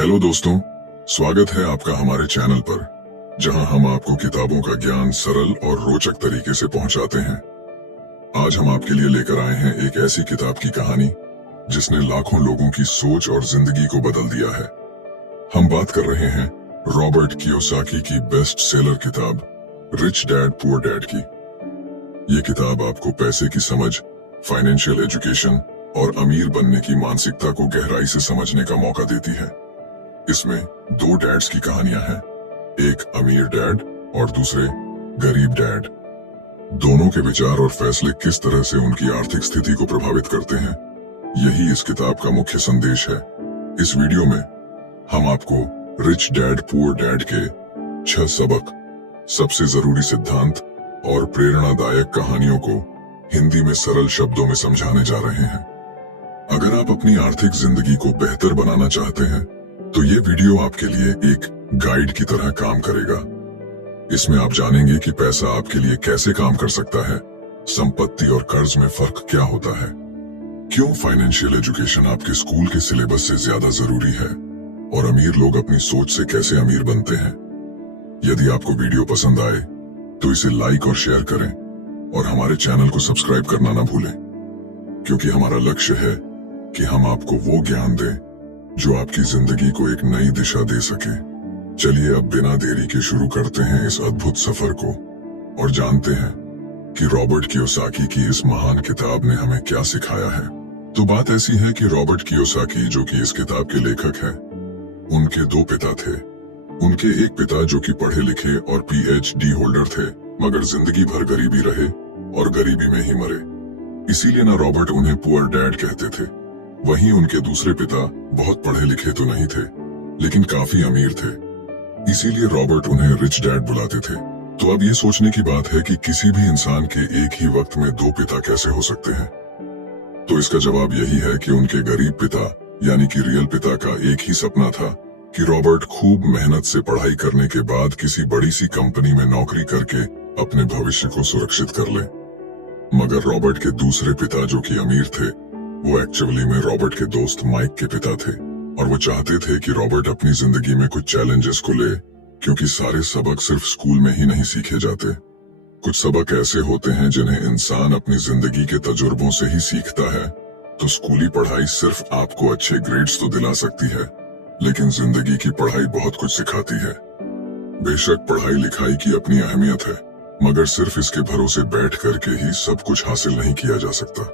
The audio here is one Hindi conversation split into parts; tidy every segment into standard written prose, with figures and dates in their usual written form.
हेलो दोस्तों, स्वागत है आपका हमारे चैनल पर, जहां हम आपको किताबों का ज्ञान सरल और रोचक तरीके से पहुंचाते हैं। आज हम आपके लिए लेकर आए हैं एक ऐसी किताब की कहानी जिसने लाखों लोगों की सोच और जिंदगी को बदल दिया है। हम बात कर रहे हैं रॉबर्ट कियोसाकी की बेस्ट सेलर किताब रिच डैड पुअर डैड की। ये किताब आपको पैसे की समझ, फाइनेंशियल एजुकेशन और अमीर बनने की मानसिकता को गहराई से समझने का मौका देती है। इसमें दो डैड्स की कहानियां हैं, एक अमीर डैड और दूसरे गरीब डैड। दोनों के विचार और फैसले किस तरह से उनकी आर्थिक स्थिति को प्रभावित करते हैं, यही इस किताब का मुख्य संदेश है। इस वीडियो में हम आपको रिच डैड पुअर डैड के 6 सबक, सबसे जरूरी सिद्धांत और प्रेरणादायक कहानियों को हिंदी में सरल शब्दों में समझाने जा रहे हैं। अगर आप अपनी आर्थिक जिंदगी को बेहतर बनाना चाहते हैं तो ये वीडियो आपके लिए एक गाइड की तरह काम करेगा। इसमें आप जानेंगे कि पैसा आपके लिए कैसे काम कर सकता है, संपत्ति और कर्ज में फर्क क्या होता है, क्यों फाइनेंशियल एजुकेशन आपके स्कूल के सिलेबस से ज्यादा जरूरी है और अमीर लोग अपनी सोच से कैसे अमीर बनते हैं। यदि आपको वीडियो पसंद आए तो इसे लाइक और शेयर करें और हमारे चैनल को सब्सक्राइब करना ना भूलें, क्योंकि हमारा लक्ष्य है कि हम आपको वो ज्ञान दें जो आपकी जिंदगी को एक नई दिशा दे सके। चलिए अब बिना देरी के शुरू करते हैं इस अद्भुत सफर को और जानते हैं कि रॉबर्ट कियोसाकी की इस महान किताब ने हमें क्या सिखाया है। तो बात ऐसी है कि रॉबर्ट कियोसाकी, जो कि इस किताब के लेखक हैं, उनके 2 पिता थे। उनके एक पिता जो कि पढ़े लिखे और PhD होल्डर थे, मगर जिंदगी भर गरीबी रहे और गरीबी में ही मरे। इसीलिए ना रॉबर्ट उन्हें पुअर डैड कहते थे। वहीं उनके दूसरे पिता बहुत पढ़े लिखे तो नहीं थे, लेकिन काफी अमीर थे, इसीलिए रॉबर्ट उन्हें रिच डैड बुलाते थे। तो अब ये सोचने की बात है कि किसी भी इंसान के एक ही वक्त में 2 पिता कैसे हो सकते हैं। तो इसका जवाब यही है कि उनके गरीब पिता यानी कि रियल पिता का एक ही सपना था कि रॉबर्ट खूब मेहनत से पढ़ाई करने के बाद किसी बड़ी सी कंपनी में नौकरी करके अपने भविष्य को सुरक्षित कर ले। मगर रॉबर्ट के दूसरे पिता जो कि अमीर थे, वो एक्चुअली में रॉबर्ट के दोस्त माइक के पिता थे और वो चाहते थे कि रॉबर्ट अपनी जिंदगी में कुछ चैलेंजेस को ले, क्योंकि सारे सबक सिर्फ स्कूल में ही नहीं सीखे जाते। कुछ सबक ऐसे होते हैं जिन्हें इंसान अपनी जिंदगी के तजुर्बों से ही सीखता है। तो स्कूली पढ़ाई सिर्फ आपको अच्छे ग्रेड्स तो दिला सकती है, लेकिन जिंदगी की पढ़ाई बहुत कुछ सिखाती है। बेशक पढ़ाई लिखाई की अपनी अहमियत है, मगर सिर्फ इसके भरोसे बैठ करके ही सब कुछ हासिल नहीं किया जा सकता।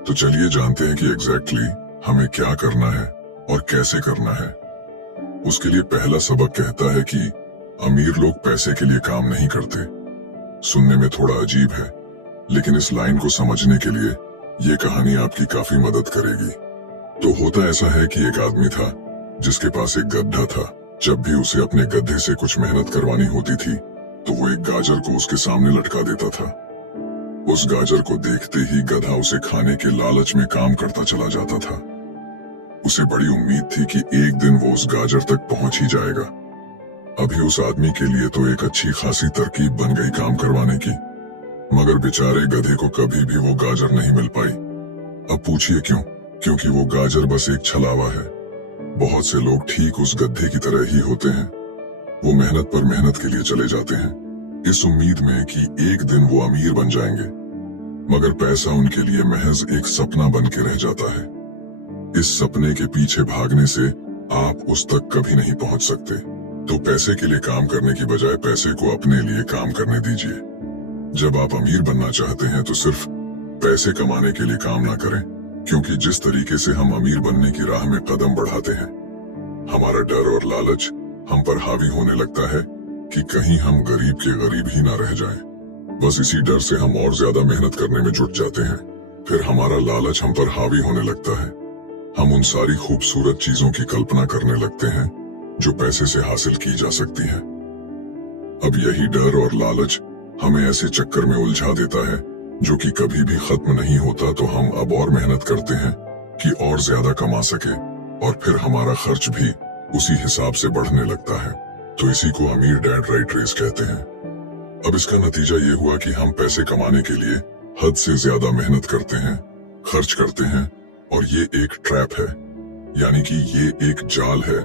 तो चलिए जानते हैं कि एग्जैक्टली हमें क्या करना है और कैसे करना है। उसके लिए पहला सबक कहता है कि अमीर लोग पैसे के लिए काम नहीं करते। सुनने में थोड़ा अजीब है, लेकिन इस लाइन को समझने के लिए ये कहानी आपकी काफी मदद करेगी। तो होता ऐसा है कि एक आदमी था जिसके पास एक गड्ढा था। जब भी उसे अपने गड्ढे से कुछ मेहनत करवानी होती थी तो वो एक गाजर को उसके सामने लटका देता था। उस गाजर को देखते ही गधा उसे खाने के लालच में काम करता चला जाता था। उसे बड़ी उम्मीद थी कि एक दिन वो उस गाजर तक पहुंच ही जाएगा। अभी उस आदमी के लिए तो एक अच्छी खासी तरकीब बन गई काम करवाने की, मगर बेचारे गधे को कभी भी वो गाजर नहीं मिल पाई। अब पूछिए क्यों? क्योंकि वो गाजर बस एक छलावा है। बहुत से लोग ठीक उस गधे की तरह ही होते हैं। वो मेहनत पर मेहनत के लिए चले जाते हैं, इस उम्मीद में कि एक दिन वो अमीर बन जाएंगे, मगर पैसा उनके लिए महज एक सपना बन के रह जाता है। इस सपने के पीछे भागने से आप उस तक कभी नहीं पहुंच सकते। तो पैसे के लिए काम करने की बजाय पैसे को अपने लिए काम करने दीजिए। जब आप अमीर बनना चाहते हैं तो सिर्फ पैसे कमाने के लिए काम ना करें, क्योंकि जिस तरीके से हम अमीर बनने की राह में कदम बढ़ाते हैं, हमारा डर और लालच हम पर हावी होने लगता है कि कहीं हम गरीब के गरीब ही ना रह जाएं। बस इसी डर से हम और ज्यादा मेहनत करने में जुट जाते हैं। फिर हमारा लालच हम पर हावी होने लगता है। हम उन सारी खूबसूरत चीजों की कल्पना करने लगते हैं जो पैसे से हासिल की जा सकती हैं। अब यही डर और लालच हमें ऐसे चक्कर में उलझा देता है जो कि कभी भी खत्म नहीं होता। तो हम अब और मेहनत करते हैं कि और ज्यादा कमा सके, और फिर हमारा खर्च भी उसी हिसाब से बढ़ने लगता है। तो इसी को अमीर डैड राइट रेस कहते हैं। अब इसका नतीजा ये हुआ कि हम पैसे कमाने के लिए हद से ज्यादा मेहनत करते हैं, खर्च करते हैं, और ये एक ट्रैप है, यानी कि ये एक जाल है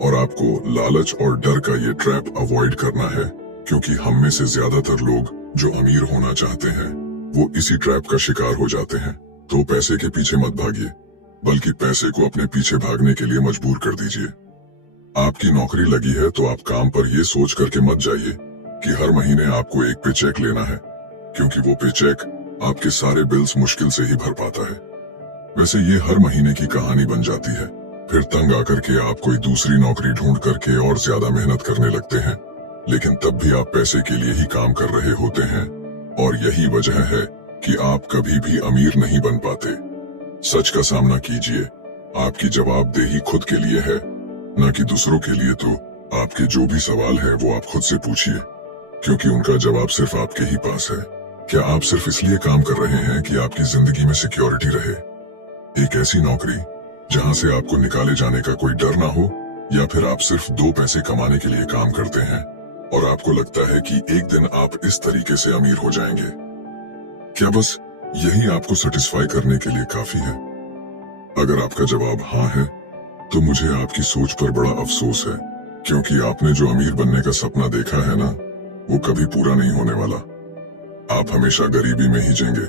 और आपको लालच और डर का ये ट्रैप अवॉइड करना है, क्योंकि हम में से ज्यादातर लोग जो अमीर होना चाहते हैं वो इसी ट्रैप का शिकार हो जाते हैं। तो पैसे के पीछे मत भागिए, बल्कि पैसे को अपने पीछे भागने के लिए मजबूर कर दीजिए। आपकी नौकरी लगी है तो आप काम पर ये सोच करके मत जाइए कि हर महीने आपको एक पे चेक लेना है, क्योंकि वो पे चेक आपके सारे बिल्स मुश्किल से ही भर पाता है। वैसे ये हर महीने की कहानी बन जाती है। फिर तंग आकर के आप कोई दूसरी नौकरी ढूंढ करके और ज्यादा मेहनत करने लगते हैं, लेकिन तब भी आप पैसे के लिए ही काम कर रहे होते हैं, और यही वजह है कि आप कभी भी अमीर नहीं बन पाते। सच का सामना कीजिए, आपकी जवाबदेही खुद के लिए है, न कि दूसरों के लिए। तो आपके जो भी सवाल है वो आप खुद से पूछिए, क्योंकि उनका जवाब सिर्फ आपके ही पास है। क्या आप सिर्फ इसलिए काम कर रहे हैं कि आपकी जिंदगी में सिक्योरिटी रहे? एक ऐसी नौकरी जहां से आपको निकाले जाने का कोई डर ना हो, या फिर आप सिर्फ 2 पैसे कमाने के लिए काम करते हैं और आपको लगता है कि एक दिन आप इस तरीके से अमीर हो जाएंगे? क्या बस यही आपको सेटिस्फाई करने के लिए काफी है? अगर आपका जवाब हाँ है, तो मुझे आपकी सोच पर बड़ा अफसोस है, क्योंकि आपने जो अमीर बनने का सपना देखा है ना, वो कभी पूरा नहीं होने वाला। आप हमेशा गरीबी में ही जिएंगे।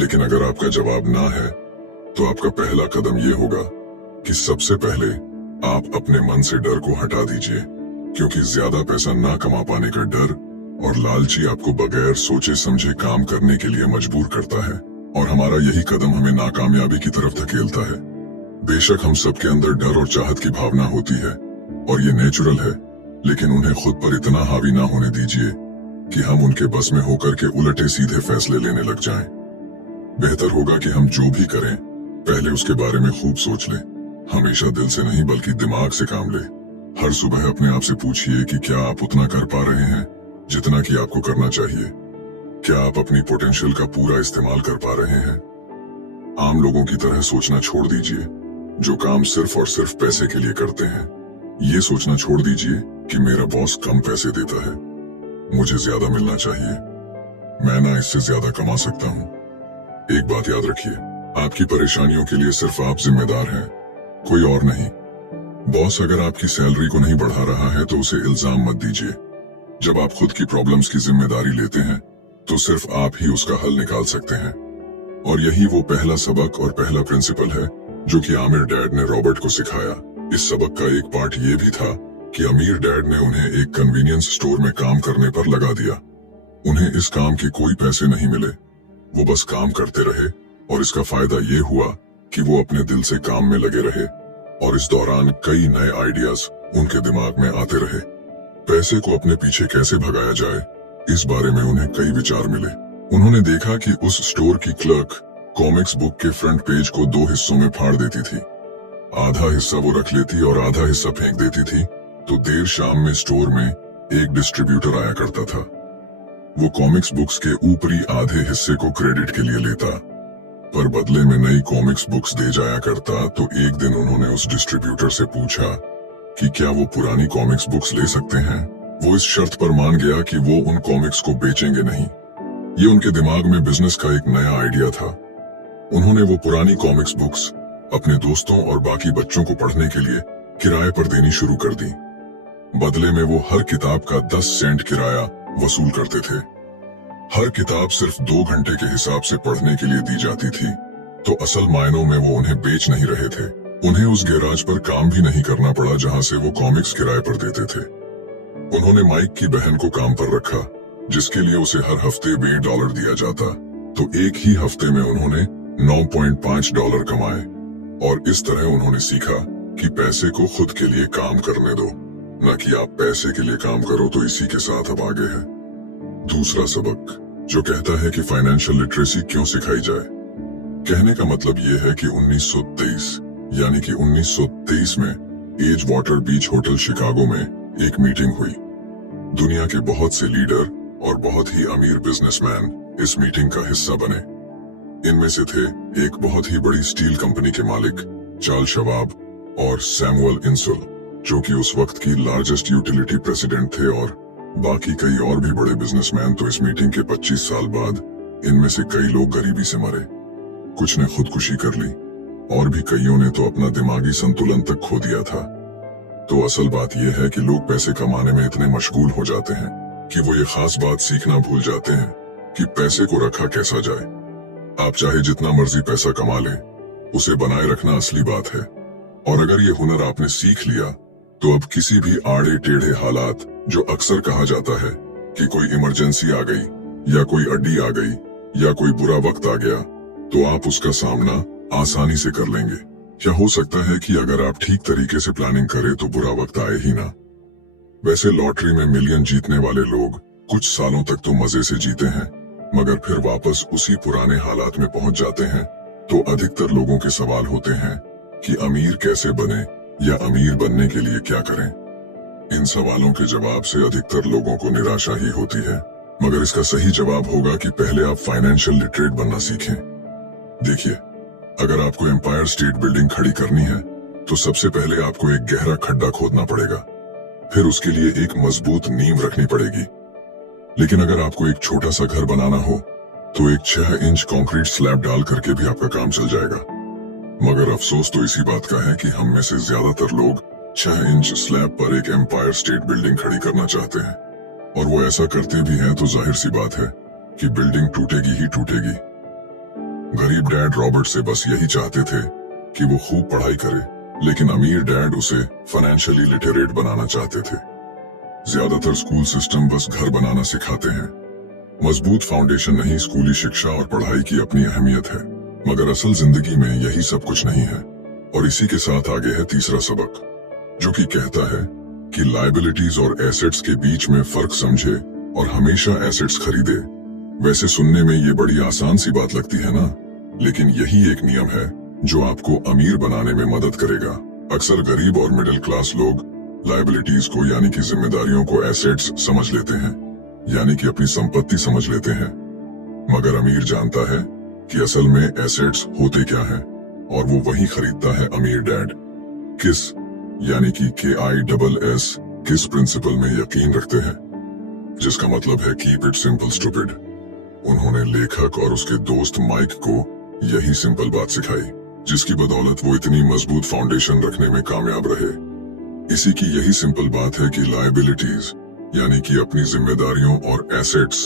लेकिन अगर आपका जवाब ना है, तो आपका पहला कदम ये होगा कि सबसे पहले आप अपने मन से डर को हटा दीजिए, क्योंकि ज्यादा पैसा ना कमा पाने का डर और लालची आपको बगैर सोचे समझे काम करने के लिए मजबूर करता है, और हमारा यही कदम हमें नाकामयाबी की तरफ धकेलता है। बेशक हम सबके अंदर डर और चाहत की भावना होती है, और ये नेचुरल है, लेकिन उन्हें खुद पर इतना हावी ना होने दीजिए कि हम उनके बस में होकर के उलटे सीधे फैसले लेने लग जाएं। बेहतर होगा कि हम जो भी करें पहले उसके बारे में खूब सोच लें। हमेशा दिल से नहीं बल्कि दिमाग से काम लें। हर सुबह अपने आप से पूछिए कि क्या आप उतना कर पा रहे हैं जितना कि आपको करना चाहिए? क्या आप अपनी पोटेंशियल का पूरा इस्तेमाल कर पा रहे हैं? आम लोगों की तरह सोचना छोड़ दीजिए, जो काम सिर्फ और सिर्फ पैसे के लिए करते हैं। ये सोचना छोड़ दीजिए कि मेरा बॉस कम पैसे देता है, मुझे ज्यादा मिलना चाहिए, मैं ना इससे ज्यादा कमा सकता हूँ। एक बात याद रखिए, आपकी परेशानियों के लिए सिर्फ आप जिम्मेदार हैं, कोई और नहीं। बॉस अगर आपकी सैलरी को नहीं बढ़ा रहा है तो उसे इल्जाम मत दीजिए। जब आप खुद की प्रॉब्लम्स की जिम्मेदारी लेते हैं तो सिर्फ आप ही उसका हल निकाल सकते हैं। और यही वो पहला सबक और पहला प्रिंसिपल है जो कि आमिर डैड ने रॉबर्ट को सिखाया। इस सबक का एक पार्ट ये भी था कि अमीर डैड ने उन्हें एक कन्वीनियंस स्टोर में काम करने पर लगा दिया। उन्हें इस काम के कोई पैसे नहीं मिले, वो बस काम करते रहे, और इसका फायदा ये हुआ कि वो अपने दिल से काम में लगे रहे, और इस दौरान कई नए आइडियाज उनके दिमाग में आते रहे। पैसे को अपने पीछे कैसे भगाया जाए, इस बारे में उन्हें कई विचार मिले। उन्होंने देखा कि उस स्टोर की क्लर्क कॉमिक्स बुक के फ्रंट पेज को 2 हिस्सों में फाड़ देती थी। आधा हिस्सा वो रख लेती और आधा हिस्सा फेंक देती थी, तो देर शाम में स्टोर में एक डिस्ट्रीब्यूटर आया करता था। वो कॉमिक्स बुक्स के ऊपरी आधे हिस्से को क्रेडिट के लिए लेता, पर बदले में नई कॉमिक्स बुक्स दे जाया करता। तो एक दिन उन्होंने उस डिस्ट्रीब्यूटर से पूछा कि क्या वो पुरानी कॉमिक्स बुक्स ले सकते हैं। वो इस शर्त पर मान गया कि वो उन कॉमिक्स को बेचेंगे नहीं। ये उनके दिमाग में बिजनेस का एक नया आइडिया था। उन्होंने वो पुरानी कॉमिक्स बुक्स अपने दोस्तों और बाकी बच्चों को पढ़ने के लिए किराए पर देनी शुरू कर दी। बदले में वो हर किताब का 10 सेंट किराया वसूल करते थे। हर किताब सिर्फ 2 घंटे के हिसाब से पढ़ने के लिए दी जाती थी, तो असल मायनों में वो उन्हें बेच नहीं रहे थे। उन्हें उस गैराज पर काम भी नहीं करना पड़ा जहां से वो कॉमिक्स किराए पर देते थे। उन्होंने माइक की बहन को काम पर रखा, जिसके लिए उसे हर हफ्ते $2 दिया जाता। तो एक ही हफ्ते में उन्होंने $9.5 कमाए, और इस तरह उन्होंने सीखा कि पैसे को खुद के लिए काम करने दो, न कि आप पैसे के लिए काम करो। तो इसी के साथ अब आगे है दूसरा सबक, जो कहता है कि फाइनेंशियल लिटरेसी क्यों सिखाई जाए। कहने का मतलब यह है कि 1923 यानी कि 1923 में एज वाटर बीच होटल शिकागो में एक मीटिंग हुई। दुनिया के बहुत से लीडर और बहुत ही अमीर बिजनेसमैन इस मीटिंग का हिस्सा बने। इनमें से थे एक बहुत ही बड़ी स्टील कंपनी के मालिक चार्ल्स शवाब और सैमुअल इंसुल, जो कि उस वक्त की लार्जेस्ट यूटिलिटी प्रेसिडेंट थे, और बाकी कई और भी बड़े बिजनेसमैन। तो इस मीटिंग के 25 साल बाद इनमें से कई लोग गरीबी से मरे, कुछ ने खुदकुशी कर ली, और भी कईयों ने तो अपना दिमागी संतुलन तक खो दिया था। तो असल बात यह है कि लोग पैसे कमाने में इतने मशगूल हो जाते हैं कि वो ये खास बात सीखना भूल जाते हैं कि पैसे को रखा कैसा जाए। आप चाहे जितना मर्जी पैसा कमा लें, उसे बनाए रखना असली बात है। और अगर ये हुनर आपने सीख लिया तो अब किसी भी आड़े टेढ़े हालात, जो अक्सर कहा जाता है कि कोई इमरजेंसी आ गई या कोई अड्डी आ गई या कोई बुरा वक्त आ गया, तो आप उसका सामना आसानी से कर लेंगे। क्या हो सकता है कि अगर आप ठीक तरीके से प्लानिंग करें तो बुरा वक्त आए ही ना। वैसे लॉटरी में मिलियन जीतने वाले लोग कुछ सालों तक तो मजे से जीते हैं, मगर फिर वापस उसी पुराने हालात में पहुंच जाते हैं। तो अधिकतर लोगों के सवाल होते हैं कि अमीर कैसे बने या अमीर बनने के लिए क्या करें। इन सवालों के जवाब से अधिकतर लोगों को निराशा ही होती है, मगर इसका सही जवाब होगा कि पहले आप फाइनेंशियल लिटरेट बनना सीखें। देखिए, अगर आपको एम्पायर स्टेट बिल्डिंग खड़ी करनी है तो सबसे पहले आपको एक गहरा खड्डा खोदना पड़ेगा, फिर उसके लिए एक मजबूत नींव रखनी पड़ेगी। लेकिन अगर आपको एक छोटा सा घर बनाना हो तो एक 6 इंच कंक्रीट स्लैब डाल करके भी आपका काम चल जाएगा। मगर अफसोस तो इसी बात का है कि हम में से ज्यादातर लोग 6 इंच स्लैब पर एक एम्पायर स्टेट बिल्डिंग खड़ी करना चाहते हैं, और वो ऐसा करते भी हैं तो जाहिर सी बात है कि बिल्डिंग टूटेगी ही टूटेगी। गरीब डैड रॉबर्ट से बस यही चाहते थे कि वो खूब पढ़ाई करे, लेकिन अमीर डैड उसे फाइनेंशियली लिटरेट बनाना चाहते थे। ज्यादातर स्कूल सिस्टम बस घर बनाना सिखाते हैं, मजबूत फाउंडेशन नहीं। स्कूली शिक्षा और पढ़ाई की अपनी अहमियत है, मगर असल जिंदगी में यही सब कुछ नहीं है। और इसी के साथ आगे है तीसरा सबक, जो कि कहता है कि लायबिलिटीज और एसेट्स के बीच में फर्क समझे और हमेशा एसेट्स खरीदे। वैसे सुनने में ये बड़ी आसान सी बात लगती है ना, लेकिन यही एक नियम है जो आपको अमीर बनाने में मदद करेगा। अक्सर गरीब और मिडिल क्लास लोग लायबिलिटीज को यानी कि जिम्मेदारियों को एसेट्स समझ लेते हैं, यानी कि अपनी संपत्ति समझ लेते हैं, मगर अमीर जानता है कि असल में एसेट्स होते क्या हैं, और वो वही खरीदता है अमीर डैड। किस यानी कि KISS किस प्रिंसिपल में यकीन रखते हैं, जिसका मतलब है कीप इट सिंपल स्टूपिड। उन्होंने लेखक और उसके दोस्त माइक को यही सिंपल बात सिखाई, जिसकी बदौलत वो इतनी मजबूत फाउंडेशन रखने में कामयाब रहे। इसी की यही सिंपल बात है कि लायबिलिटीज यानी कि अपनी जिम्मेदारियों और एसेट्स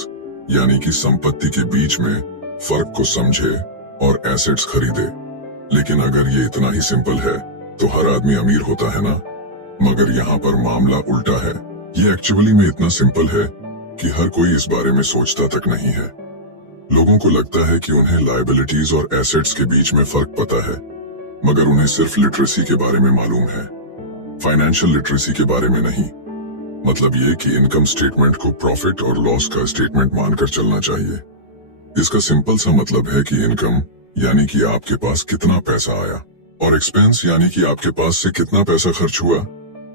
यानी कि संपत्ति के बीच में फर्क को समझे और एसेट्स खरीदे। लेकिन अगर ये इतना ही सिंपल है तो हर आदमी अमीर होता है ना। मगर यहाँ पर मामला उल्टा है। ये एक्चुअली में इतना सिंपल है कि हर कोई इस बारे में सोचता तक नहीं है। लोगों को लगता है कि उन्हें लायबिलिटीज और एसेट्स के बीच में फर्क पता है, मगर उन्हें सिर्फ लिटरेसी के बारे में मालूम है, फाइनेंशियल लिटरेसी के बारे में नहीं। मतलब ये कि इनकम स्टेटमेंट को प्रॉफिट और लॉस का स्टेटमेंट मानकर चलना चाहिए। इसका सिंपल सा मतलब है कि इनकम यानी कि आपके पास कितना पैसा आया, और एक्सपेंस यानी कि आपके पास से कितना पैसा खर्च हुआ।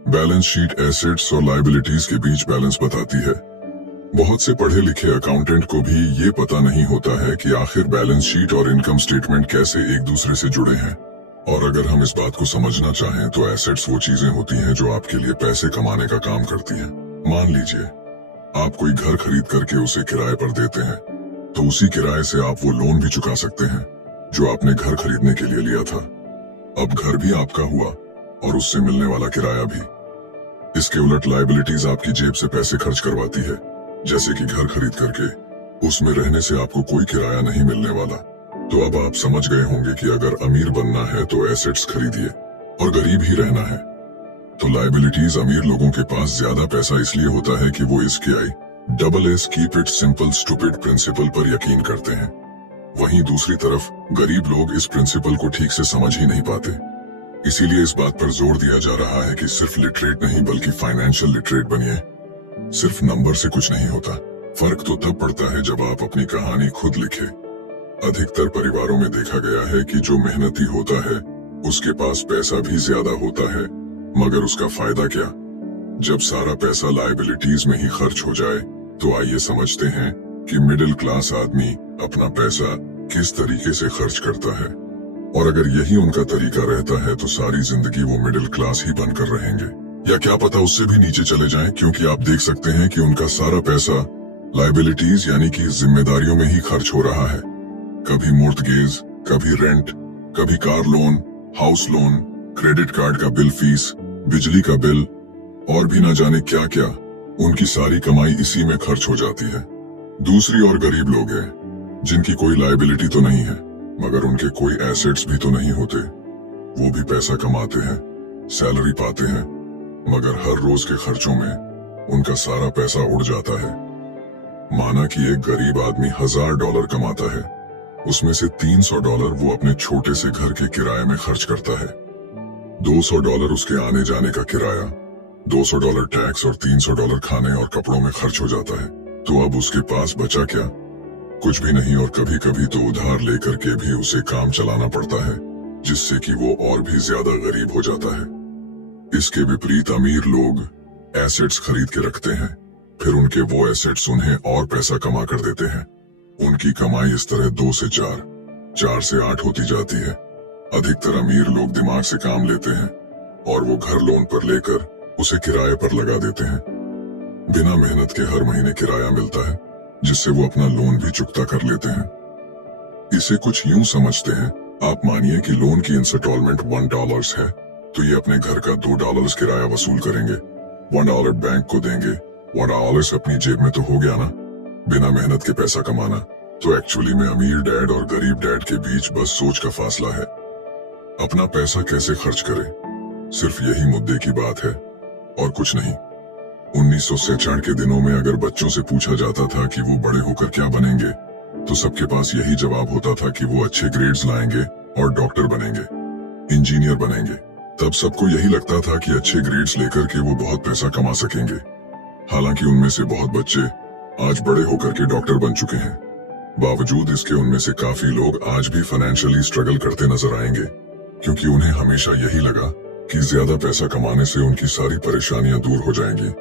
बैलेंस शीट एसेट्स और लायबिलिटीज के बीच बैलेंस बताती है। बहुत से पढ़े लिखे अकाउंटेंट को भी ये पता नहीं होता है कि आखिर बैलेंस शीट और इनकम स्टेटमेंट कैसे एक दूसरे से जुड़े हैं। और अगर हम इस बात को समझना चाहें तो एसेट्स वो चीजें होती हैं जो आपके लिए पैसे कमाने का काम करती हैं। मान लीजिए आप कोई घर खरीद करके उसे किराए पर देते हैं, तो उसी किराए से आप वो लोन भी चुका सकते हैं जो आपने घर खरीदने के लिए लिया था। अब घर भी आपका हुआ और उससे मिलने वाला किराया भी। इसके उलट लायबिलिटीज आपकी जेब से पैसे खर्च करवाती है, जैसे कि घर खरीद करके उसमें रहने से आपको कोई किराया नहीं मिलने वाला। तो अब आप समझ गए होंगे कि अगर अमीर बनना है तो एसेट्स खरीदिए और गरीब ही रहना है। तो लायबिलिटीज अमीर लोगों के पास ज्यादा पैसा इसलिए होता है कि वो इस KISS keep it simple stupid principle पर यकीन करते हैं। वहीं दूसरी तरफ गरीब लोग इस प्रिंसिपल को ठीक से समझ ही नहीं पाते। इसीलिए इस बात पर जोर दिया जा रहा है कि सिर्फ लिटरेट नहीं बल्कि फाइनेंशियल लिटरेट बनिए। सिर्फ नंबर से कुछ नहीं होता। फर्क तो तब पड़ता है जब आप अपनी कहानी खुद लिखे। अधिकतर परिवारों में देखा गया है कि जो मेहनती होता है उसके पास पैसा भी ज्यादा होता है, मगर उसका फायदा क्या? जब सारा पैसा लायबिलिटीज में ही खर्च हो जाए तो आइए समझते हैं कि मिडिल क्लास आदमी अपना पैसा किस तरीके से खर्च करता है। और अगर यही उनका तरीका रहता है तो सारी जिंदगी वो मिडिल क्लास ही बनकर रहेंगे, या क्या पता उससे भी नीचे चले जाएं, क्योंकि आप देख सकते हैं कि उनका सारा पैसा लायबिलिटीज यानी कि जिम्मेदारियों में ही खर्च हो रहा है। कभी मोर्टगेज, कभी रेंट, कभी car loan, house loan, credit card का बिल फीस, बिजली का बिल और भी ना जाने क्या क्या। उनकी सारी कमाई इसी में खर्च हो जाती है। दूसरी ओर गरीब लोग हैं जिनकी कोई लायबिलिटी तो नहीं है, मगर उनके कोई एसेट्स भी तो नहीं होते। वो भी पैसा कमाते हैं, सैलरी पाते हैं, मगर हर रोज के खर्चों में उनका सारा पैसा उड़ जाता है। माना कि एक गरीब आदमी $1000 कमाता है, उसमें से $300 वो अपने छोटे से घर के किराए में खर्च करता है, $200 उसके आने जाने का किराया, $200 टैक्स और $300 खाने और कपड़ों में खर्च हो जाता है। तो अब उसके पास बचा क्या? कुछ भी नहीं। और कभी कभी तो उधार लेकर के भी उसे काम चलाना पड़ता है, जिससे कि वो और भी ज्यादा गरीब हो जाता है। इसके विपरीत अमीर लोग एसेट्स खरीद के रखते हैं, फिर उनके वो एसेट्स उन्हें और पैसा कमा कर देते हैं। उनकी कमाई इस तरह 2 से 4, 4 से 8 होती जाती है। अधिकतर अमीर लोग दिमाग से काम लेते हैं और वो घर लोन पर लेकर उसे किराए पर लगा देते हैं। बिना मेहनत के हर महीने किराया मिलता है, जिससे वो अपना लोन भी चुकता कर लेते हैं। इसे कुछ यूं समझते हैं, आप मानिए कि लोन की इंस्टॉलमेंट $1 है, तो ये अपने घर का $2 किराया वसूल करेंगे, $1 बैंक को देंगे, $1 अपनी जेब में तो हो गया ना। बिना मेहनत के पैसा कमाना तो एक्चुअली में अमीर डैड और गरीब डैड के बीच बस सोच का फासला है। अपना पैसा कैसे खर्च करें, सिर्फ यही मुद्दे की बात है और कुछ नहीं। 1966 के दिनों में अगर बच्चों से पूछा जाता था कि वो बड़े होकर क्या बनेंगे, तो सबके पास यही जवाब होता था कि वो अच्छे ग्रेड्स लाएंगे और डॉक्टर बनेंगे, इंजीनियर बनेंगे। तब सबको यही लगता था कि अच्छे ग्रेड्स लेकर के वो बहुत पैसा कमा सकेंगे। हालांकि उनमें से बहुत बच्चे आज बड़े होकर के डॉक्टर बन चुके हैं। बावजूद इसके उनमें से काफी लोग आज भी फाइनेंशियली स्ट्रगल करते नजर आएंगे, क्योंकि उन्हें हमेशा यही लगा कि ज्यादा पैसा कमाने से उनकी सारी परेशानियां दूर हो जाएंगी।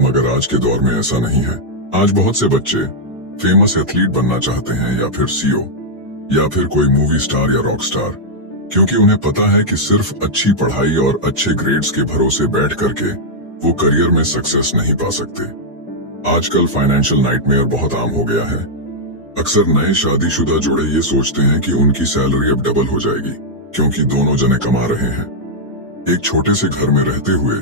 मगर आज के दौर में ऐसा नहीं है। आज बहुत से बच्चे फेमस एथलीट बनना चाहते हैं, या फिर सीईओ, या फिर कोई मूवी स्टार या रॉक स्टार, क्योंकि उन्हें पता है कि सिर्फ अच्छी पढ़ाई और अच्छे ग्रेड्स के भरोसे बैठ करके वो करियर में सक्सेस नहीं पा सकते। आजकल फाइनेंशियल नाइटमेयर बहुत आम हो गया है। अक्सर नए शादीशुदा जोड़े ये सोचते हैं कि उनकी सैलरी अब डबल हो जाएगी, क्योंकि दोनों जने कमा रहे हैं। एक छोटे से घर में रहते हुए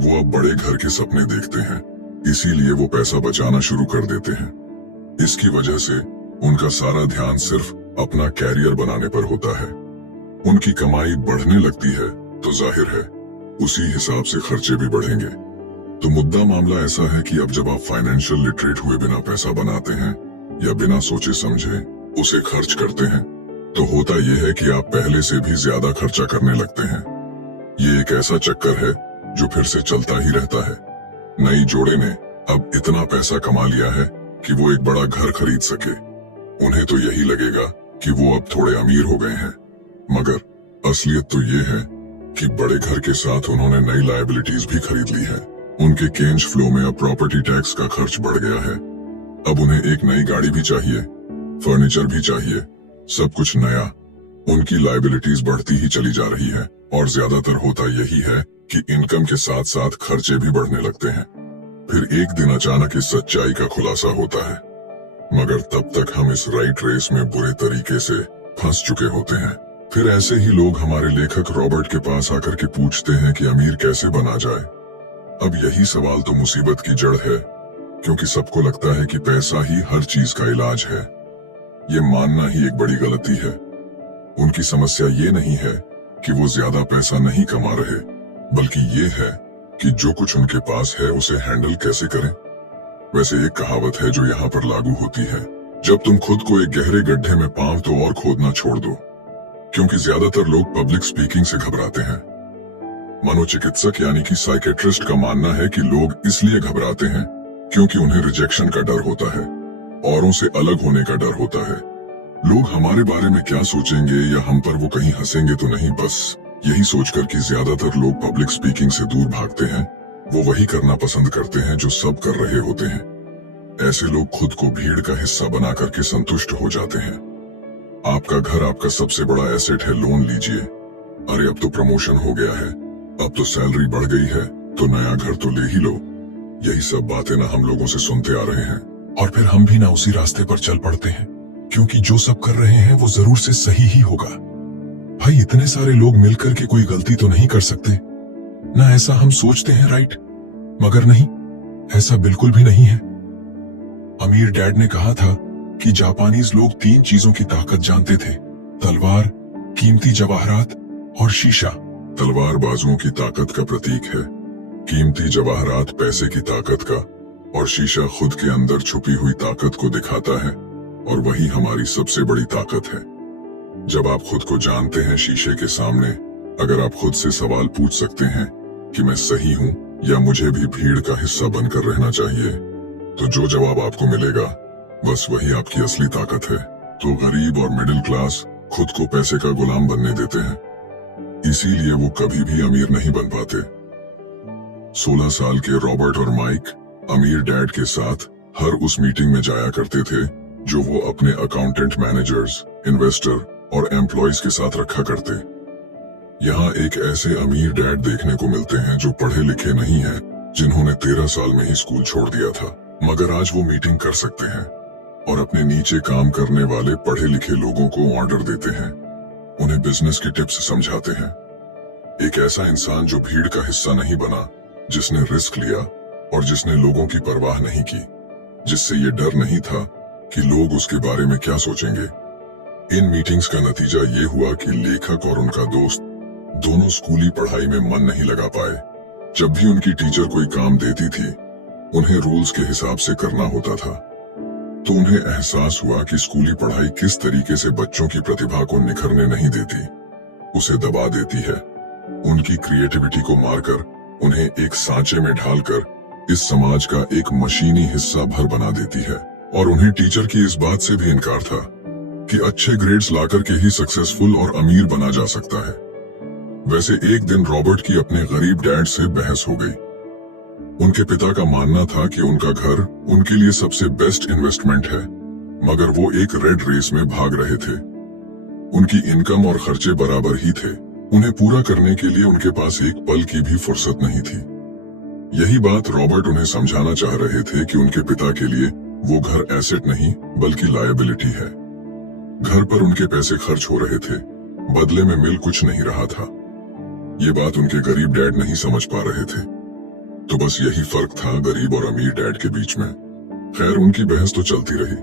वो अब बड़े घर के सपने देखते हैं, इसीलिए वो पैसा बचाना शुरू कर देते हैं। इसकी वजह से उनका सारा ध्यान सिर्फ अपना कैरियर बनाने पर होता है। उनकी कमाई बढ़ने लगती है तो जाहिर है उसी हिसाब से खर्चे भी बढ़ेंगे। तो मुद्दा मामला ऐसा है कि अब जब आप फाइनेंशियल लिटरेट हुए बिना पैसा बनाते हैं या बिना सोचे समझे उसे खर्च करते हैं, तो होता यह है कि आप पहले से भी ज्यादा खर्चा करने लगते हैं। ये एक ऐसा चक्कर है जो फिर से चलता ही रहता है। नई जोड़े ने अब इतना पैसा कमा लिया है कि वो एक बड़ा घर खरीद सके। उन्हें तो यही लगेगा कि वो अब थोड़े अमीर हो गए हैं, मगर असलियत तो ये है कि बड़े घर के साथ उन्होंने नई लायबिलिटीज भी खरीद ली है। उनके कैश फ्लो में अब प्रॉपर्टी टैक्स का खर्च बढ़ गया है। अब उन्हें एक नई गाड़ी भी चाहिए, फर्नीचर भी चाहिए, सब कुछ नया। उनकी लायबिलिटीज बढ़ती ही चली जा रही है और ज्यादातर होता यही है कि इनकम के साथ साथ खर्चे भी बढ़ने लगते हैं। फिर एक दिन अचानक इस सच्चाई का खुलासा होता है, मगर तब तक हम इस राइट रेस में बुरे तरीके से फंस चुके होते हैं। फिर ऐसे ही लोग हमारे लेखक रॉबर्ट के पास आकर के पूछते हैं कि अमीर कैसे बना जाए। अब यही सवाल तो मुसीबत की जड़ है, क्योंकि सबको लगता है कि पैसा ही हर चीज का इलाज है। ये मानना ही एक बड़ी गलती है। उनकी समस्या ये नहीं है कि वो ज्यादा पैसा नहीं कमा रहे, बल्कि ये है कि जो कुछ उनके पास है उसे हैंडल कैसे करें। वैसे एक कहावत है जो यहाँ पर लागू होती है, जब तुम खुद को एक गहरे गड्ढे में पांव तो और खोदना छोड़ दो। क्योंकि ज्यादातर लोग पब्लिक स्पीकिंग से घबराते हैं। मनोचिकित्सक यानी कि साइकेट्रिस्ट का मानना है कि लोग इसलिए घबराते हैं क्योंकि उन्हें रिजेक्शन का डर होता है, औरों से अलग होने का डर होता है। लोग हमारे बारे में क्या सोचेंगे या हम पर वो कहीं हंसेंगे तो नहीं, बस यही सोचकर कि ज्यादातर लोग पब्लिक स्पीकिंग से दूर भागते हैं। वो वही करना पसंद करते हैं जो सब कर रहे होते हैं। ऐसे लोग खुद को भीड़ का हिस्सा बना करके संतुष्ट हो जाते हैं। आपका घर आपका सबसे बड़ा एसेट है, लोन लीजिए। अरे अब तो प्रमोशन हो गया है, अब तो सैलरी बढ़ गई है, तो नया घर तो ले ही लो। यही सब बातें ना हम लोगों से सुनते आ रहे हैं, और फिर हम भी ना उसी रास्ते पर चल पड़ते हैं, क्योंकि जो सब कर रहे हैं वो जरूर से सही ही होगा। भाई इतने सारे लोग मिलकर के कोई गलती तो नहीं कर सकते। ना ऐसा हम सोचते हैं, राइट? मगर नहीं, ऐसा बिल्कुल भी नहीं है। अमीर डैड ने कहा था कि जापानीज लोग 3 चीजों की ताकत जानते थे: तलवार, कीमती जवाहरात और शीशा। तलवार बाजुओं की ताकत का प्रतीक है, कीमती जवाहरात पैसे की ताकत का, और शीशा खुद के अंदर छुपी हुई ताकत को दिखाता है, और वही हमारी सबसे बड़ी ताकत है। जब आप खुद को जानते हैं शीशे के सामने, अगर आप खुद से सवाल पूछ सकते हैं कि मैं सही हूं या मुझे भी भीड़ का हिस्सा बनकर रहना चाहिए, तो जो जवाब आपको मिलेगा बस वही आपकी असली ताकत है। तो गरीब और मिडिल क्लास खुद को पैसे का गुलाम बनने देते हैं, इसीलिए वो कभी भी अमीर नहीं बन पाते। 16 साल के रॉबर्ट और माइक अमीर डैड के साथ हर उस मीटिंग में जाया करते थे जो वो अपने अकाउंटेंट, मैनेजर्स, इन्वेस्टर और एम्प्लॉयज के साथ रखा करते। यहाँ एक ऐसे अमीर डैड देखने को मिलते हैं जो पढ़े लिखे नहीं हैं, जिन्होंने 13 साल में ही स्कूल छोड़ दिया था, मगर आज वो मीटिंग कर सकते हैं और अपने नीचे काम करने वाले पढ़े लिखे लोगों को ऑर्डर देते हैं, उन्हें बिजनेस के टिप्स समझाते हैं। एक ऐसा इंसान जो भीड़ का हिस्सा नहीं बना, जिसने रिस्क लिया और जिसने लोगों की परवाह नहीं की, जिससे ये डर नहीं था कि लोग उसके बारे में क्या सोचेंगे। इन मीटिंग्स का नतीजा ये हुआ कि लेखक और उनका दोस्त दोनों स्कूली पढ़ाई में मन नहीं लगा पाए। जब भी उनकी टीचर कोई काम देती थी, उन्हें रूल्स के हिसाब से करना होता था, तो उन्हें एहसास हुआ कि स्कूली पढ़ाई किस तरीके से बच्चों की प्रतिभा को निखरने नहीं देती, उसे दबा देती है। उनकी क्रिएटिविटी को मारकर, उन्हें एक सांचे में ढालकर इस समाज का एक मशीनी हिस्सा भर बना देती है। और उन्हें टीचर की इस बात से भी इनकार था कि अच्छे ग्रेड्स लाकर के ही सक्सेसफुल और अमीर बना जा सकता है। वैसे एक दिन रॉबर्ट की अपने गरीब डैड से बहस हो गई। उनके पिता का मानना था कि उनका घर उनके लिए सबसे बेस्ट इन्वेस्टमेंट है, मगर वो एक रेड रेस में भाग रहे थे। उनकी इनकम और खर्चे बराबर ही थे, उन्हें पूरा करने के लिए उनके पास एक पल की भी फुर्सत नहीं थी। यही बात रॉबर्ट उन्हें समझाना चाह रहे थे कि उनके पिता के लिए वो घर एसेट नहीं बल्कि लायबिलिटी है। घर पर उनके पैसे खर्च हो रहे थे, बदले में मिल कुछ नहीं रहा था। ये बात उनके गरीब डैड नहीं समझ पा रहे थे। तो बस यही फर्क था गरीब और अमीर डैड के बीच में। खैर, उनकी बहस तो चलती रही।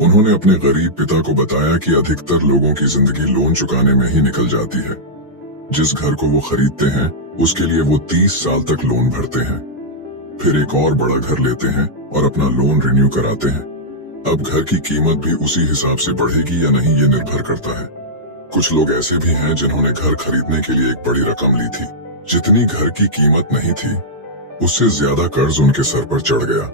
उन्होंने अपने गरीब पिता को बताया कि अधिकतर लोगों की जिंदगी लोन चुकाने में ही निकल जाती है। जिस घर को वो खरीदते हैं उसके लिए वो 30 साल तक लोन भरते हैं, फिर एक और बड़ा घर लेते हैं और अपना लोन रिन्यू कराते हैं। अब घर की कीमत भी उसी हिसाब से बढ़ेगी या नहीं, ये निर्भर करता है। कुछ लोग ऐसे भी हैं जिन्होंने घर खरीदने के लिए एक बड़ी रकम ली थी। जितनी घर की कीमत नहीं थी, उससे ज्यादा कर्ज उनके सर पर चढ़ गया।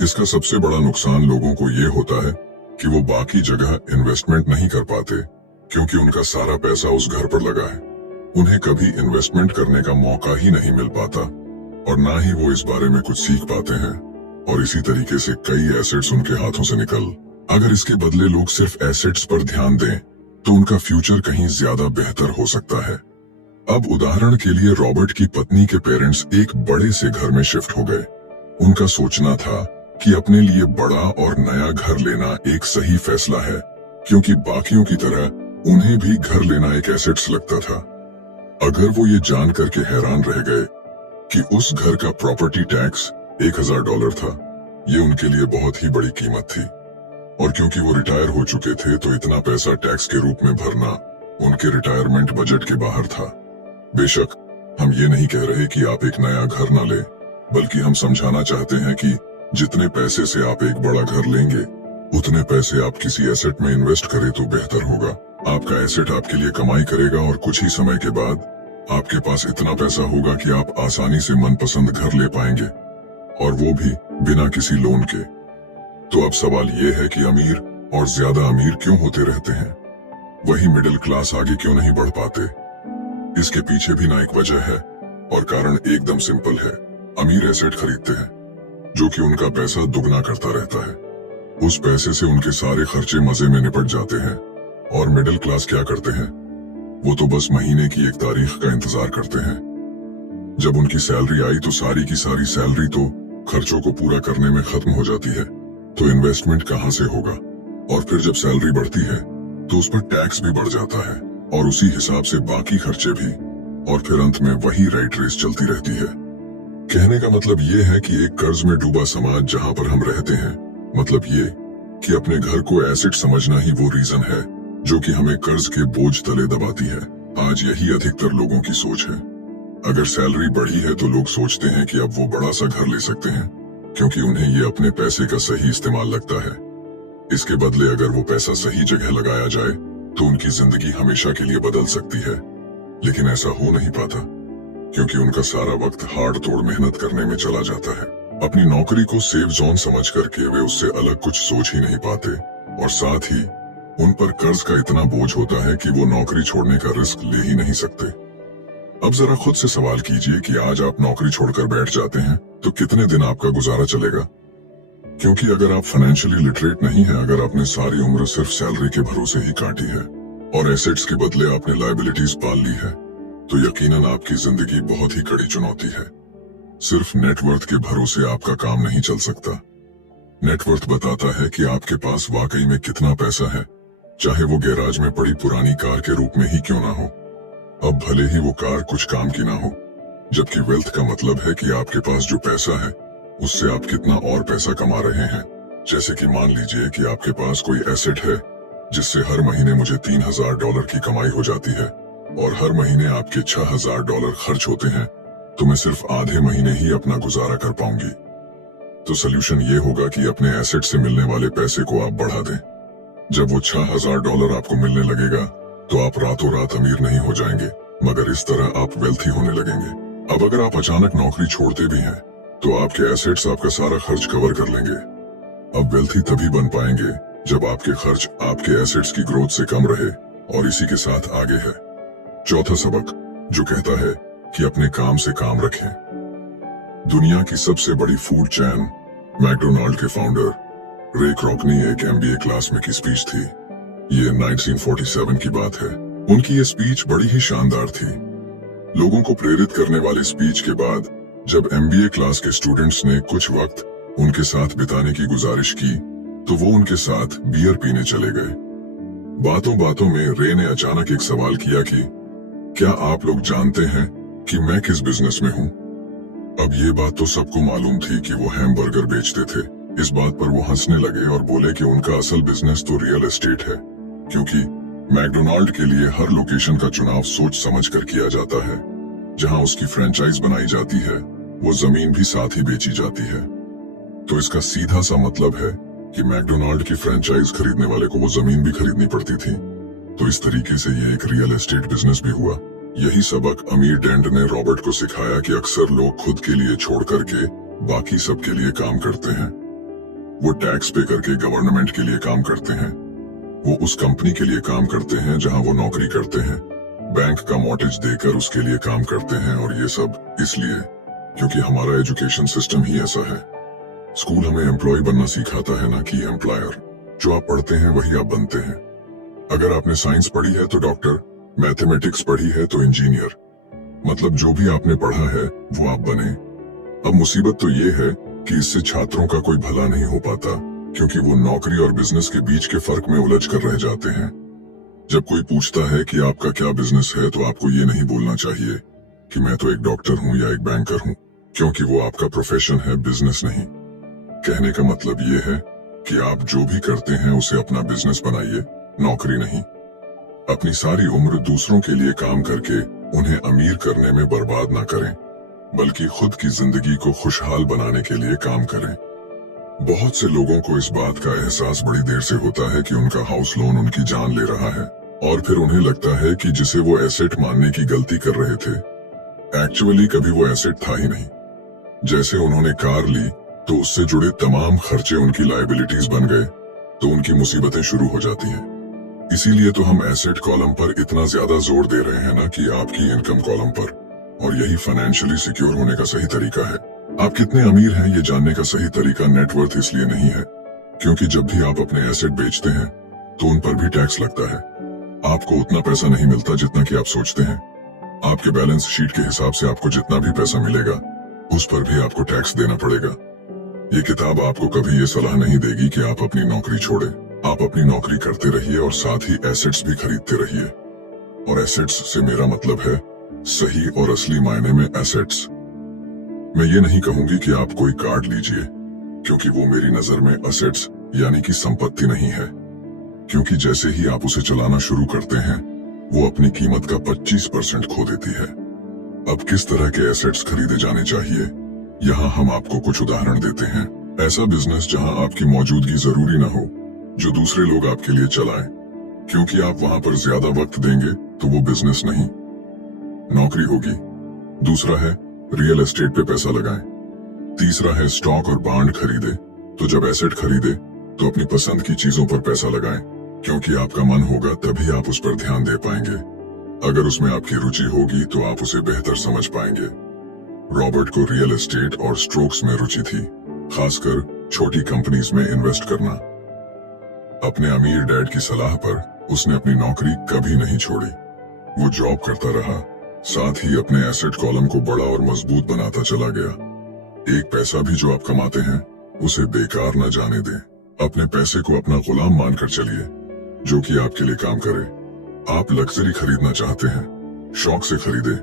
इसका सबसे बड़ा नुकसान लोगों को ये होता है कि वो बाकी जगह इन्वेस्टमेंट नहीं कर पाते, क्योंकि उनका सारा पैसा उस घर पर लगा है। उन्हें कभी इन्वेस्टमेंट करने का मौका ही नहीं मिल पाता और ना ही वो इस बारे में कुछ सीख पाते हैं, और इसी तरीके से कई एसेट्स उनके हाथों से निकल। अगर इसके बदले लोग सिर्फ एसेट्स पर ध्यान दें तो उनका फ्यूचर कहीं ज्यादा बेहतर हो सकता है। अब उदाहरण के लिए रॉबर्ट की पत्नी के पेरेंट्स एक बड़े से घर में शिफ्ट हो गए। उनका सोचना था कि अपने लिए बड़ा और नया घर लेना एक सही फैसला है, क्योंकि बाकियों की तरह उन्हें भी घर लेना एक एसेट्स लगता था। अगर वो ये जान करके हैरान रह गए कि उस घर का प्रॉपर्टी टैक्स $1000 था, ये उनके लिए बहुत ही बड़ी कीमत थी, और क्योंकि वो रिटायर हो चुके थे तो इतना पैसा टैक्स के रूप में भरना उनके रिटायरमेंट बजट के बाहर था। बेशक हम ये नहीं कह रहे कि आप एक नया घर ना लें, बल्कि हम समझाना चाहते हैं कि जितने पैसे से आप एक बड़ा घर लेंगे, उतने पैसे आप किसी एसेट में इन्वेस्ट करें तो बेहतर होगा। आपका एसेट आपके लिए कमाई करेगा और कुछ ही समय के बाद आपके पास इतना पैसा होगा कि आप आसानी से मनपसंद घर ले पाएंगे, और वो भी बिना किसी लोन के। तो अब सवाल ये है कि अमीर और ज्यादा अमीर क्यों होते रहते हैं, वही मिडिल क्लास आगे क्यों नहीं बढ़ पाते? इसके पीछे भी ना एक वजह है, और कारण एकदम सिंपल है। अमीर एसेट खरीदते हैं जो कि उनका पैसा दुगना करता रहता है। उस पैसे से उनके सारे खर्चे मजे में निपट जाते हैं, और मिडिल क्लास क्या करते हैं, वो तो बस महीने की एक तारीख का इंतजार करते हैं। जब उनकी सैलरी आई तो सारी की सारी सैलरी तो खर्चों को पूरा करने में खत्म हो जाती है, तो इन्वेस्टमेंट कहां से होगा? और फिर जब सैलरी बढ़ती है तो उस पर टैक्स भी बढ़ जाता है, और उसी हिसाब से बाकी खर्चे भी। और फिर अंत में वही राइट रेस चलती रहती है। कहने का मतलब ये है कि एक कर्ज में डूबा समाज जहां पर हम रहते हैं, मतलब ये कि अपने घर को एसेट समझना ही वो रीजन है जो कि हमें कर्ज के बोझ तले दबाती है। आज यही अधिकतर लोगों की सोच है। अगर सैलरी बढ़ी है तो लोग सोचते हैं कि अब वो बड़ा सा घर ले सकते हैं, क्योंकि उन्हें ये अपने पैसे का सही इस्तेमाल लगता है। इसके बदले अगर वो पैसा सही जगह लगाया जाए तो उनकी जिंदगी हमेशा के लिए बदल सकती है। लेकिन ऐसा हो नहीं पाता, क्योंकि उनका सारा वक्त हार्ड तोड़ मेहनत करने में चला जाता है। अपनी नौकरी को सेफ जोन समझ करके वे उससे अलग कुछ सोच ही नहीं पाते, और साथ ही उन पर कर्ज का इतना बोझ होता है कि वो नौकरी छोड़ने का रिस्क ले ही नहीं सकते। अब जरा खुद से सवाल कीजिए कि आज आप नौकरी छोड़कर बैठ जाते हैं तो कितने दिन आपका गुजारा चलेगा? क्योंकि अगर आप फाइनेंशियली लिटरेट नहीं है, अगर आपने सारी उम्र सिर्फ सैलरी के भरोसे ही काटी है और एसेट्स के बदले आपने लायबिलिटीज पाल ली है, तो यकीनन आपकी जिंदगी बहुत ही कड़ी चुनौती है। सिर्फ नेटवर्थ के भरोसे आपका काम नहीं चल सकता। नेटवर्थ बताता है कि आपके पास वाकई में कितना पैसा है, चाहे वो गैराज में पड़ी पुरानी कार के रूप में ही क्यों ना हो। अब भले ही वो कार कुछ काम की ना हो, जबकि वेल्थ का मतलब है कि आपके पास जो पैसा है उससे आप कितना और पैसा कमा रहे हैं। जैसे कि मान लीजिए कि आपके पास कोई एसेट है जिससे हर महीने मुझे $3000 की कमाई हो जाती है और हर महीने आपके $6000 खर्च होते हैं, तो मैं सिर्फ आधे महीने ही अपना गुजारा कर पाऊंगी। तो सोल्यूशन ये होगा कि अपने एसेट से मिलने वाले पैसे को आप बढ़ा दें। जब वो $6000 आपको मिलने लगेगा तो आप रातों रात अमीर नहीं हो जाएंगे, मगर इस तरह आप वेल्थी होने लगेंगे। अब अगर आप अचानक नौकरी छोड़ते भी हैं तो आपके एसेट्स आपका सारा खर्च कवर कर लेंगे। अब वेल्थी तभी बन पाएंगे जब आपके खर्च आपके एसेट्स की ग्रोथ से कम रहे, और इसी के साथ आगे है चौथा सबक, जो कहता है कि अपने काम से काम रखें। दुनिया की सबसे बड़ी फूड चेन मैकडोनाल्ड के फाउंडर रे क्रॉकनी एक MBA क्लास में की स्पीच थी। ये 1947 की बात है। उनकी ये स्पीच बड़ी ही शानदार थी। लोगों को प्रेरित करने वाली स्पीच के बाद जब MBA क्लास के स्टूडेंट्स ने कुछ वक्त उनके साथ बिताने की गुजारिश की तो वो उनके साथ बियर पीने चले गए। बातों बातों में रे ने अचानक एक सवाल किया कि क्या आप लोग जानते हैं कि मैं किस बिजनेस में हूँ? अब ये बात तो सबको मालूम थी कि वो हैमबर्गर बेचते थे। इस बात पर वो हंसने लगे और बोले कि उनका असल बिजनेस तो रियल एस्टेट है, क्योंकि मैकडोनाल्ड के लिए हर लोकेशन का चुनाव सोच समझ कर किया जाता है। जहां उसकी फ्रेंचाइज बनाई जाती है वो जमीन भी साथ ही बेची जाती है। तो इसका सीधा सा मतलब है कि मैकडोनाल्ड की फ्रेंचाइज खरीदने वाले को वो जमीन भी खरीदनी पड़ती थी। तो इस तरीके से ये एक रियल एस्टेट बिजनेस भी हुआ। यही सबक अमीर डेंड ने रॉबर्ट को सिखाया कि अक्सर लोग खुद के लिए छोड़ करके बाकी सबके लिए काम करते हैं। वो टैक्स पे करके गवर्नमेंट के लिए काम करते हैं, वो उस कंपनी के लिए काम करते हैं जहां वो नौकरी करते हैं, बैंक का मॉर्गेज देकर उसके लिए काम करते हैं, और ये सब इसलिए क्योंकि हमारा एजुकेशन सिस्टम ही ऐसा है। स्कूल हमें एम्प्लॉय बनना सिखाता है, ना कि एम्प्लॉयर। जो आप पढ़ते हैं वही आप बनते हैं। अगर आपने साइंस पढ़ी है तो डॉक्टर, मैथमेटिक्स पढ़ी है तो इंजीनियर, मतलब जो भी आपने पढ़ा है वो आप बने। अब मुसीबत तो ये है कि इससे छात्रों का कोई भला नहीं हो पाता, क्योंकि वो नौकरी और बिजनेस के बीच के फर्क में उलझ कर रह जाते हैं। जब कोई पूछता है कि आपका क्या बिजनेस है तो आपको ये नहीं बोलना चाहिए कि मैं तो एक डॉक्टर हूँ या एक बैंकर हूँ, क्योंकि वो आपका प्रोफेशन है, बिजनेस नहीं। कहने का मतलब ये है कि आप जो भी करते हैं उसे अपना बिजनेस बनाइए, नौकरी नहीं। अपनी सारी उम्र दूसरों के लिए काम करके उन्हें अमीर करने में बर्बाद ना करें, बल्कि खुद की जिंदगी को खुशहाल बनाने के लिए काम करें। बहुत से लोगों को इस बात का एहसास बड़ी देर से होता है कि उनका हाउस लोन उनकी जान ले रहा है, और फिर उन्हें लगता है कि जिसे वो एसेट मानने की गलती कर रहे थे, एक्चुअली कभी वो एसेट था ही नहीं। जैसे उन्होंने कार ली तो उससे जुड़े तमाम खर्चे उनकी लायबिलिटीज बन गए, तो उनकी मुसीबतें शुरू हो जाती हैं। इसीलिए तो हम एसेट कॉलम पर इतना ज्यादा जोर दे रहे हैं ना कि आपकी इनकम कॉलम पर, और यही फाइनेंशियली सिक्योर होने का सही तरीका है। आप कितने अमीर हैं ये जानने का सही तरीका नेटवर्थ इसलिए नहीं है क्योंकि जब भी आप अपने एसेट बेचते हैं तो उन पर भी टैक्स लगता है। आपको उतना पैसा नहीं मिलता जितना कि आप सोचते हैं। आपके बैलेंस शीट के हिसाब से आपको जितना भी पैसा मिलेगा उस पर भी आपको टैक्स देना पड़ेगा। ये किताब आपको कभी ये सलाह नहीं देगी कि आप अपनी नौकरी छोड़ें। आप अपनी नौकरी करते रहिए और साथ ही एसेट्स भी खरीदते रहिए। और एसेट्स से मेरा मतलब है सही और असली मायने में एसेट्स। मैं ये नहीं कहूंगी कि आप कोई कार्ड लीजिए, क्योंकि वो मेरी नजर में एसेट्स यानी कि संपत्ति नहीं है, क्योंकि जैसे ही आप उसे चलाना शुरू करते हैं वो अपनी कीमत का 25% खो देती है। अब किस तरह के एसेट्स खरीदे जाने चाहिए, यहाँ हम आपको कुछ उदाहरण देते हैं। ऐसा बिजनेस जहाँ आपकी मौजूदगी जरूरी ना हो, जो दूसरे लोग आपके लिए चलाएं, क्योंकि आप वहां पर ज्यादा वक्त देंगे तो वो बिजनेस नहीं, नौकरी होगी। दूसरा है रियल एस्टेट पे पैसा लगाएं। तीसरा है स्टॉक और बॉन्ड खरीदे। तो जब एसेट खरीदे तो अपनी पसंद की चीजों पर पैसा लगाएं, क्योंकि आपका मन होगा तभी आप उस पर ध्यान दे पाएंगे। अगर उसमें आपकी रुचि होगी तो आप उसे बेहतर समझ पाएंगे। रॉबर्ट को रियल एस्टेट और स्ट्रोक्स में रुचि थी, खासकर छोटी कंपनीज में इन्वेस्ट करना। अपने अमीर डैड की सलाह पर उसने अपनी नौकरी कभी नहीं छोड़ी। वो जॉब करता रहा, साथ ही अपने एसेट कॉलम को बड़ा और मजबूत बनाता चला गया। एक पैसा भी जो आप कमाते हैं उसे बेकार न जाने दें। अपने पैसे को अपना गुलाम मानकर चलिए, जो कि आपके लिए काम करे। आप लग्जरी खरीदना चाहते हैं, शौक से खरीदे,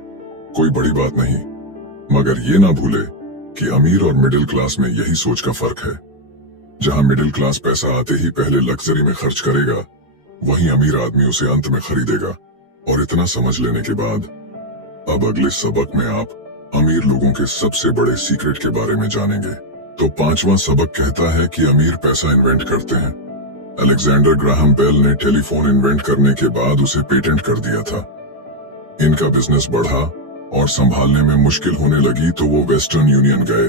कोई बड़ी बात नहीं, मगर ये ना भूले कि अमीर और मिडिल क्लास में यही सोच का फर्क है। जहां मिडिल क्लास पैसा आते ही पहले लग्जरी में खर्च करेगा, वहीं अमीर आदमी उसे अंत में खरीदेगा। और इतना समझ लेने के बाद अब अगले सबक में आप अमीर लोगों के सबसे बड़े सीक्रेट के बारे में जानेंगे। तो 5वां सबक कहता है कि अमीर पैसा इन्वेंट करते हैं। अलेक्जेंडर ग्राहम बेल ने टेलीफोन इन्वेंट करने के बाद उसे पेटेंट कर दिया था। इनका बिजनेस बढ़ा और संभालने में मुश्किल होने लगी तो वो वेस्टर्न यूनियन गए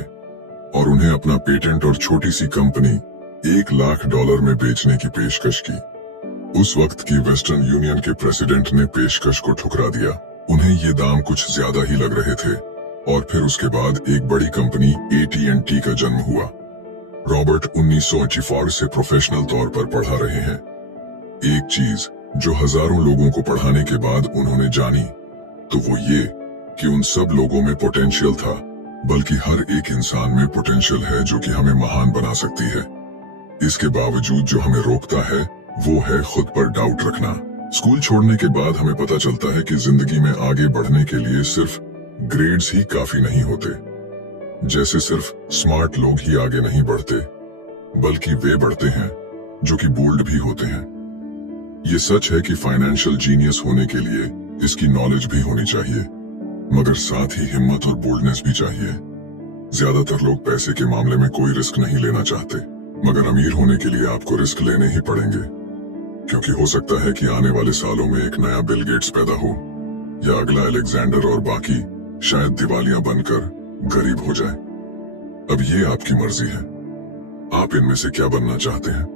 और उन्हें अपना पेटेंट और छोटी सी कंपनी $1 लाख में बेचने की पेशकश की। उस वक्त की वेस्टर्न यूनियन के प्रेसिडेंट ने पेशकश को ठुकरा दिया। उन्हें ये दाम कुछ ज्यादा ही लग रहे थे और फिर उसके बाद एक बड़ी कंपनी AT&T का जन्म हुआ। रॉबर्ट 1984 से प्रोफेशनल तौर पर पढ़ा रहे हैं। एक चीज जो हजारों लोगों को पढ़ाने के बाद उन्होंने जानी तो वो ये कि उन सब लोगों में पोटेंशियल था, बल्कि हर एक इंसान में पोटेंशियल है जो कि हमें महान बना सकती है। इसके बावजूद जो हमें रोकता है वो है खुद पर डाउट रखना। स्कूल छोड़ने के बाद हमें पता चलता है कि जिंदगी में आगे बढ़ने के लिए सिर्फ ग्रेड्स ही काफी नहीं होते। जैसे सिर्फ स्मार्ट लोग ही आगे नहीं बढ़ते, बल्कि वे बढ़ते हैं जो कि बोल्ड भी होते हैं। ये सच है कि फाइनेंशियल जीनियस होने के लिए इसकी नॉलेज भी होनी चाहिए, मगर साथ ही हिम्मत और बोल्डनेस भी चाहिए। ज्यादातर लोग पैसे के मामले में कोई रिस्क नहीं लेना चाहते, मगर अमीर होने के लिए आपको रिस्क लेने ही पड़ेंगे, क्योंकि हो सकता है कि आने वाले सालों में एक नया बिल गेट्स पैदा हो या अगला अलेक्जेंडर और बाकी शायद दिवालिया बनकर गरीब हो जाए। अब ये आपकी मर्जी है, आप इनमें से क्या बनना चाहते हैं।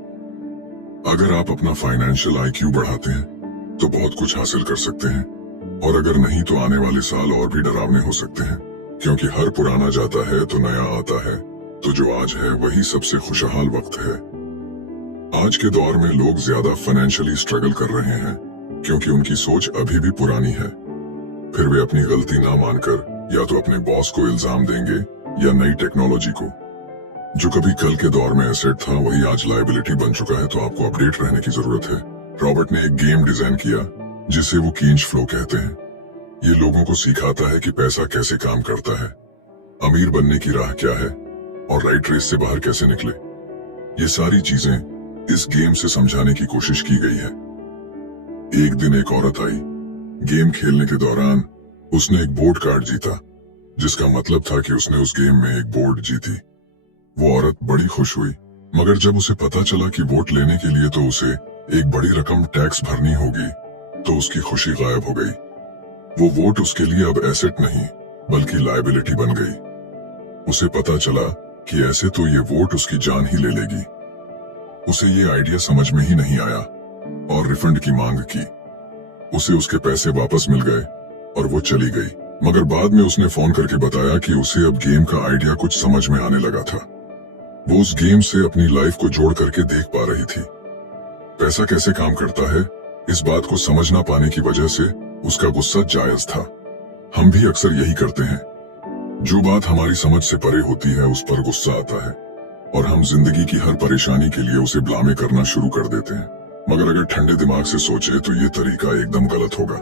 अगर आप अपना फाइनेंशियल IQ बढ़ाते हैं तो बहुत कुछ हासिल कर सकते हैं, और अगर नहीं तो आने वाले साल और भी डरावने हो सकते हैं, क्योंकि हर पुराना जाता है तो नया आता है। तो जो आज है वही सबसे खुशहाल वक्त है। आज के दौर में लोग ज्यादा फाइनेंशियली स्ट्रगल कर रहे हैं क्योंकि उनकी सोच अभी भी पुरानी है। फिर वे अपनी गलती ना मानकर या तो अपने बॉस को इल्जाम देंगे या नई टेक्नोलॉजी को। जो कभी कल के दौर में एसेट था वही आज लायबिलिटी बन चुका है, तो आपको अपडेट रहने की जरूरत है। रॉबर्ट ने एक गेम डिजाइन किया जिसे वो केंज फ्लो कहते हैं। ये लोगों को सिखाता है कि पैसा कैसे काम करता है, अमीर बनने की राह क्या है और राइट रेस से बाहर कैसे निकले। ये सारी चीजें इस गेम से समझाने की कोशिश की गई है। एक दिन एक औरत आई। गेम खेलने के दौरान उसने एक बोर्ड कार्ड जीता, जिसका मतलब था कि उसने उस गेम में एक बोर्ड जीती। वो औरत बड़ी खुश हुई, मगर जब उसे पता चला कि वोट लेने के लिए तो उसे एक बड़ी रकम टैक्स भरनी होगी, तो उसकी खुशी गायब हो गई। वो वोट उसके लिए अब एसेट नहीं बल्कि लायबिलिटी बन गई। उसे पता चला कि ऐसे तो ये वोट उसकी जान ही ले लेगी। उसे ये आइडिया समझ में ही नहीं आया और रिफंड की मांग की। उसे उसके पैसे वापस मिल गए और वो चली गई, मगर बाद में उसने फोन करके बताया कि उसे अब गेम का आइडिया कुछ समझ में आने लगा था। वो उस गेम से अपनी लाइफ को जोड़ करके देख पा रही थी। पैसा कैसे काम करता है, इस बात को समझ ना पाने की वजह से उसका गुस्सा जायज था। हम भी अक्सर यही करते हैं, जो बात हमारी समझ से परे होती है उस पर गुस्सा आता है और हम जिंदगी की हर परेशानी के लिए उसे ब्लामे करना शुरू कर देते हैं। मगर अगर ठंडे दिमाग से सोचे तो ये तरीका एकदम गलत होगा।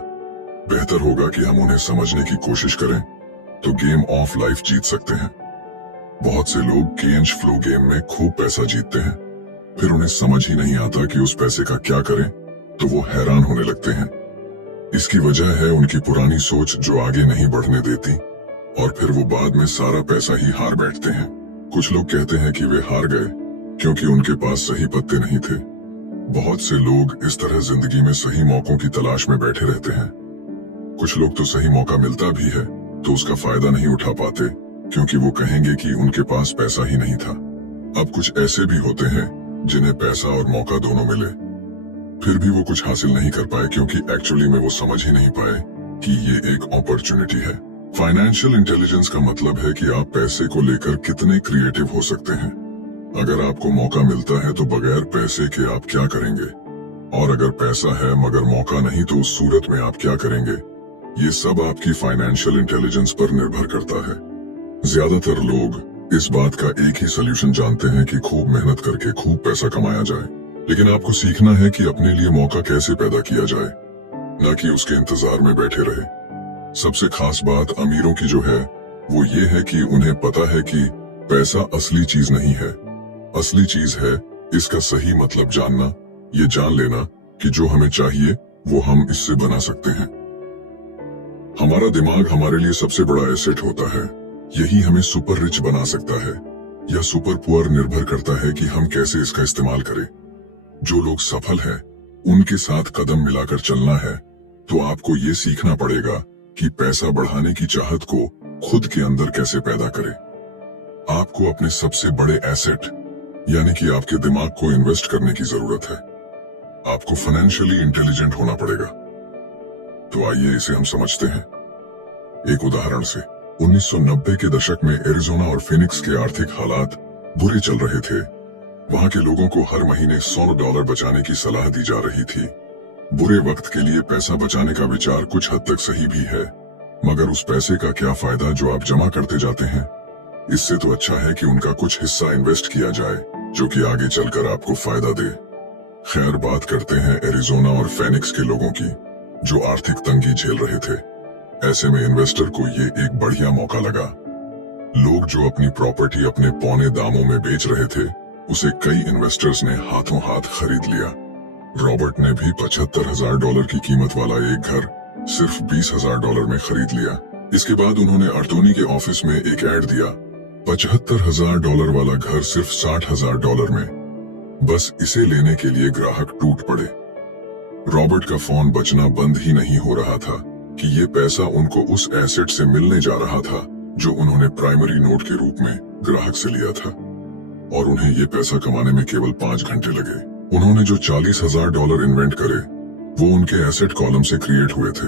बेहतर होगा कि हम उन्हें समझने की कोशिश करें तो गेम ऑफ लाइफ जीत सकते हैं। बहुत से लोग कैश फ्लो गेम में खूब पैसा जीतते हैं, फिर उन्हें समझ ही नहीं आता कि उस पैसे का क्या करें, तो वो हैरान होने लगते हैं। इसकी वजह है उनकी पुरानी सोच जो आगे नहीं बढ़ने देती, और फिर वो बाद में सारा पैसा ही हार बैठते हैं। कुछ लोग कहते हैं कि वे हार गए क्योंकि उनके पास सही पत्ते नहीं थे। बहुत से लोग इस तरह जिंदगी में सही मौकों की तलाश में बैठे रहते हैं। कुछ लोग तो सही मौका मिलता भी है तो उसका फायदा नहीं उठा पाते क्योंकि वो कहेंगे कि उनके पास पैसा ही नहीं था। अब कुछ ऐसे भी होते हैं जिन्हें पैसा और मौका दोनों मिले, फिर भी वो कुछ हासिल नहीं कर पाए क्योंकि एक्चुअली में वो समझ ही नहीं पाए कि ये एक अपॉर्चुनिटी है। फाइनेंशियल इंटेलिजेंस का मतलब है कि आप पैसे को लेकर कितने क्रिएटिव हो सकते हैं। अगर आपको मौका मिलता है तो बगैर पैसे के आप क्या करेंगे, और अगर पैसा है मगर मौका नहीं तो उस सूरत में आप क्या करेंगे। ये सब आपकी फाइनेंशियल इंटेलिजेंस पर निर्भर करता है। ज्यादातर लोग इस बात का एक ही सोल्यूशन जानते हैं कि खूब मेहनत करके खूब पैसा कमाया जाए, लेकिन आपको सीखना है कि अपने लिए मौका कैसे पैदा किया जाए, न कि उसके इंतजार में बैठे रहे। सबसे खास बात अमीरों की जो है वो ये है कि उन्हें पता है कि पैसा असली चीज नहीं है। असली चीज है इसका सही मतलब जानना, ये जान लेना कि जो हमें चाहिए वो हम इससे बना सकते हैं। हमारा दिमाग हमारे लिए सबसे बड़ा एसेट होता है। यही हमें सुपर रिच बना सकता है या सुपर पुअर, निर्भर करता है कि हम कैसे इसका इस्तेमाल करें। जो लोग सफल हैं उनके साथ कदम मिलाकर चलना है, तो आपको ये सीखना पड़ेगा कि पैसा बढ़ाने की चाहत को खुद के अंदर कैसे पैदा करें। आपको अपने सबसे बड़े एसेट यानी कि आपके दिमाग को इन्वेस्ट करने की जरूरत है। आपको फाइनेंशियली इंटेलिजेंट होना पड़ेगा। तो आइए इसे हम समझते हैं एक उदाहरण से। 1990 के दशक में एरिज़ोना और फिनिक्स के आर्थिक हालात बुरे चल रहे थे। वहां के लोगों को हर महीने $100 बचाने की सलाह दी जा रही थी। बुरे वक्त के लिए पैसा बचाने का विचार कुछ हद तक सही भी है, मगर उस पैसे का क्या फायदा जो आप जमा करते जाते हैं। इससे तो अच्छा है कि उनका कुछ हिस्सा इन्वेस्ट किया जाए जो कि आगे चलकर आपको फायदा दे। खैर, बात करते हैं एरिज़ोना और फिनिक्स के लोगों की जो आर्थिक तंगी झेल रहे थे। ऐसे में इन्वेस्टर को ये एक बढ़िया मौका लगा। लोग जो अपनी प्रॉपर्टी अपने पौने दामों में बेच रहे थे उसे कई इन्वेस्टर्स ने हाथों हाथ खरीद लिया। रॉबर्ट ने भी $75,000 की कीमत वाला एक घर सिर्फ $20,000 में खरीद लिया। इसके बाद उन्होंने अर्टोनी के ऑफिस में एक ऐड दिया, $75,000 वाला घर सिर्फ $60,000 में। बस इसे लेने के लिए ग्राहक टूट पड़े। रॉबर्ट का फोन बजना बंद ही नहीं हो रहा था कि ये पैसा उनको उस एसेट से मिलने जा रहा था जो उन्होंने प्राइमरी नोट के रूप में ग्राहक से लिया था, और उन्हें ये पैसा कमाने में केवल 5 घंटे लगे। उन्होंने जो $40,000 इन्वेंट करे वो उनके एसेट कॉलम से क्रिएट हुए थे,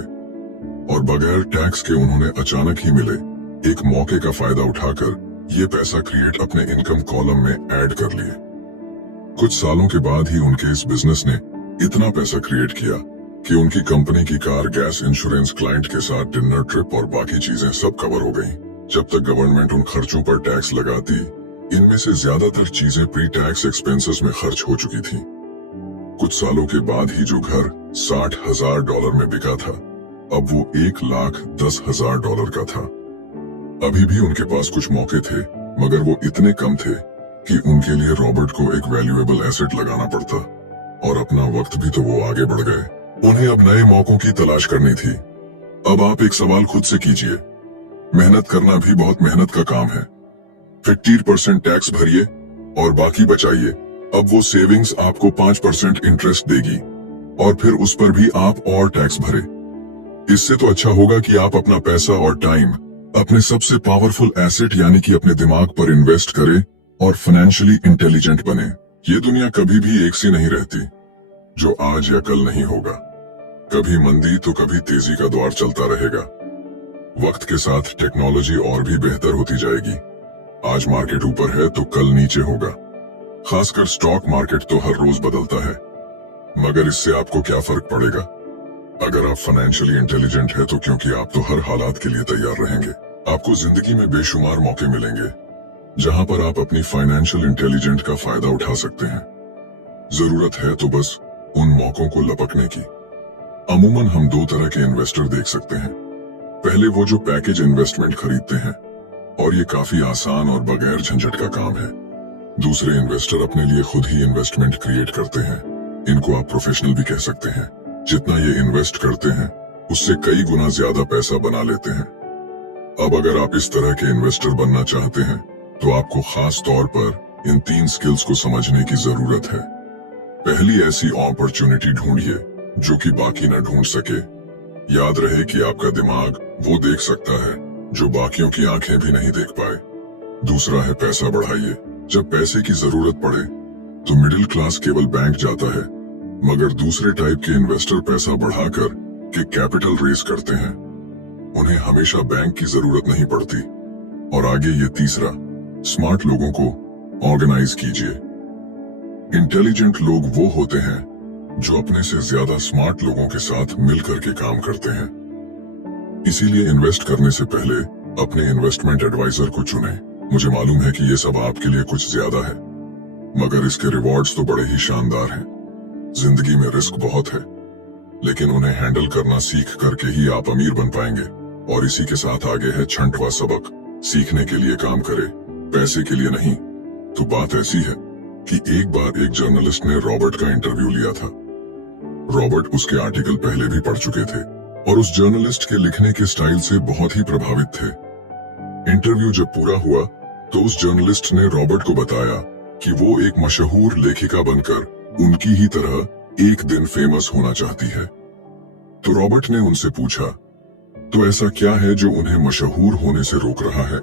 और बगैर टैक्स के उन्होंने अचानक ही मिले एक मौके का फायदा उठाकर ये पैसा क्रिएट अपने इनकम कॉलम में ऐड कर लिए। कुछ सालों के बाद ही उनके इस बिजनेस ने इतना पैसा क्रिएट किया कि उनकी कंपनी की कार, गैस, इंश्योरेंस, क्लाइंट के साथ डिनर, ट्रिप और बाकी चीजें सब कवर हो गईं। जब तक गवर्नमेंट उन खर्चों पर टैक्स लगाती, इनमें से ज्यादातर चीजें प्री टैक्स एक्सपेंसेस में खर्च हो चुकी थी। कुछ सालों के बाद ही जो घर $60,000 में बिका था, अब वो $1,10,000 का था। अभी भी उनके पास कुछ मौके थे, मगर वो इतने कम थे कि उनके लिए रॉबर्ट को एक वैल्यूएबल एसेट लगाना पड़ता, और अपना वक्त भी तो वो आगे बढ़ गए। उन्हें अब नए मौकों की तलाश करनी थी। अब आप एक सवाल खुद से कीजिए, मेहनत करना भी बहुत मेहनत का काम है। 50% टैक्स भरिए और बाकी बचाइए। अब वो सेविंग्स आपको 5% इंटरेस्ट देगी, और फिर उस पर भी आप और टैक्स भरे। इससे तो अच्छा होगा कि आप अपना पैसा और टाइम अपने सबसे पावरफुल एसेट यानी कि अपने दिमाग पर इन्वेस्ट करें और फाइनेंशियली इंटेलिजेंट बने। ये दुनिया कभी भी एक सी नहीं रहती, जो आज या कल नहीं होगा। कभी मंदी तो कभी तेजी का दौर चलता रहेगा। वक्त के साथ टेक्नोलॉजी और भी बेहतर होती जाएगी। आज मार्केट ऊपर है तो कल नीचे होगा। खासकर स्टॉक मार्केट तो हर रोज बदलता है, मगर इससे आपको क्या फर्क पड़ेगा? अगर आप फाइनेंशियली इंटेलिजेंट है तो क्योंकि आप तो हर हालात के लिए तैयार रहेंगे। आपको जिंदगी में बेशुमार मौके मिलेंगे जहां पर आप अपनी फाइनेंशियल इंटेलिजेंट का फायदा उठा सकते हैं। जरूरत है तो बस उन मौकों को लपकने की। अमूमन हम दो तरह के इन्वेस्टर देख सकते हैं। पहले वो जो पैकेज इन्वेस्टमेंट खरीदते हैं, और ये काफी आसान और बगैर झंझट का काम है। दूसरे इन्वेस्टर अपने लिए खुद ही इन्वेस्टमेंट क्रिएट करते हैं। इनको आप प्रोफेशनल भी कह सकते हैं। जितना ये इन्वेस्ट करते हैं उससे कई गुना ज्यादा पैसा बना लेते हैं। अब अगर आप इस तरह के इन्वेस्टर बनना चाहते हैं तो आपको खास तौर पर इन 3 स्किल्स को समझने की जरूरत है। पहली, ऐसी अपॉर्चुनिटी ढूंढिए जो कि बाकी न ढूंढ सके। याद रहे कि आपका दिमाग वो देख सकता है जो बाकियों की आंखें भी नहीं देख पाए। दूसरा है, पैसा बढ़ाइए। जब पैसे की जरूरत पड़े तो मिडिल क्लास केवल बैंक जाता है, मगर दूसरे टाइप के इन्वेस्टर पैसा बढ़ाकर के कैपिटल रेस करते हैं। उन्हें हमेशा बैंक की जरूरत नहीं पड़ती। और आगे ये तीसरा, स्मार्ट लोगों को ऑर्गेनाइज कीजिए। इंटेलिजेंट लोग वो होते हैं जो अपने से ज्यादा स्मार्ट लोगों के साथ मिलकर के काम करते हैं। इसीलिए इन्वेस्ट करने से पहले अपने इन्वेस्टमेंट एडवाइजर को चुनें। मुझे मालूम है कि ये सब आपके लिए कुछ ज्यादा है, मगर इसके रिवॉर्ड्स तो बड़े ही शानदार हैं। जिंदगी में रिस्क बहुत है, लेकिन उन्हें हैंडल करना सीख करके ही आप अमीर बन पाएंगे। और इसी के साथ आगे है 6वां सबक, सीखने के लिए काम करे, पैसे के लिए नहीं। तो बात ऐसी है कि एक बार एक जर्नलिस्ट ने रॉबर्ट का इंटरव्यू लिया था। रॉबर्ट उसके आर्टिकल पहले भी पढ़ चुके थे और उस जर्नलिस्ट के लिखने के स्टाइल से बहुत ही प्रभावित थे। इंटरव्यू जब पूरा हुआ तो उस जर्नलिस्ट ने रॉबर्ट को बताया कि वो एक मशहूर लेखिका बनकर उनकी ही तरह एक दिन फेमस होना चाहती है। तो रॉबर्ट ने उनसे पूछा, तो ऐसा क्या है जो उन्हें मशहूर होने से रोक रहा है?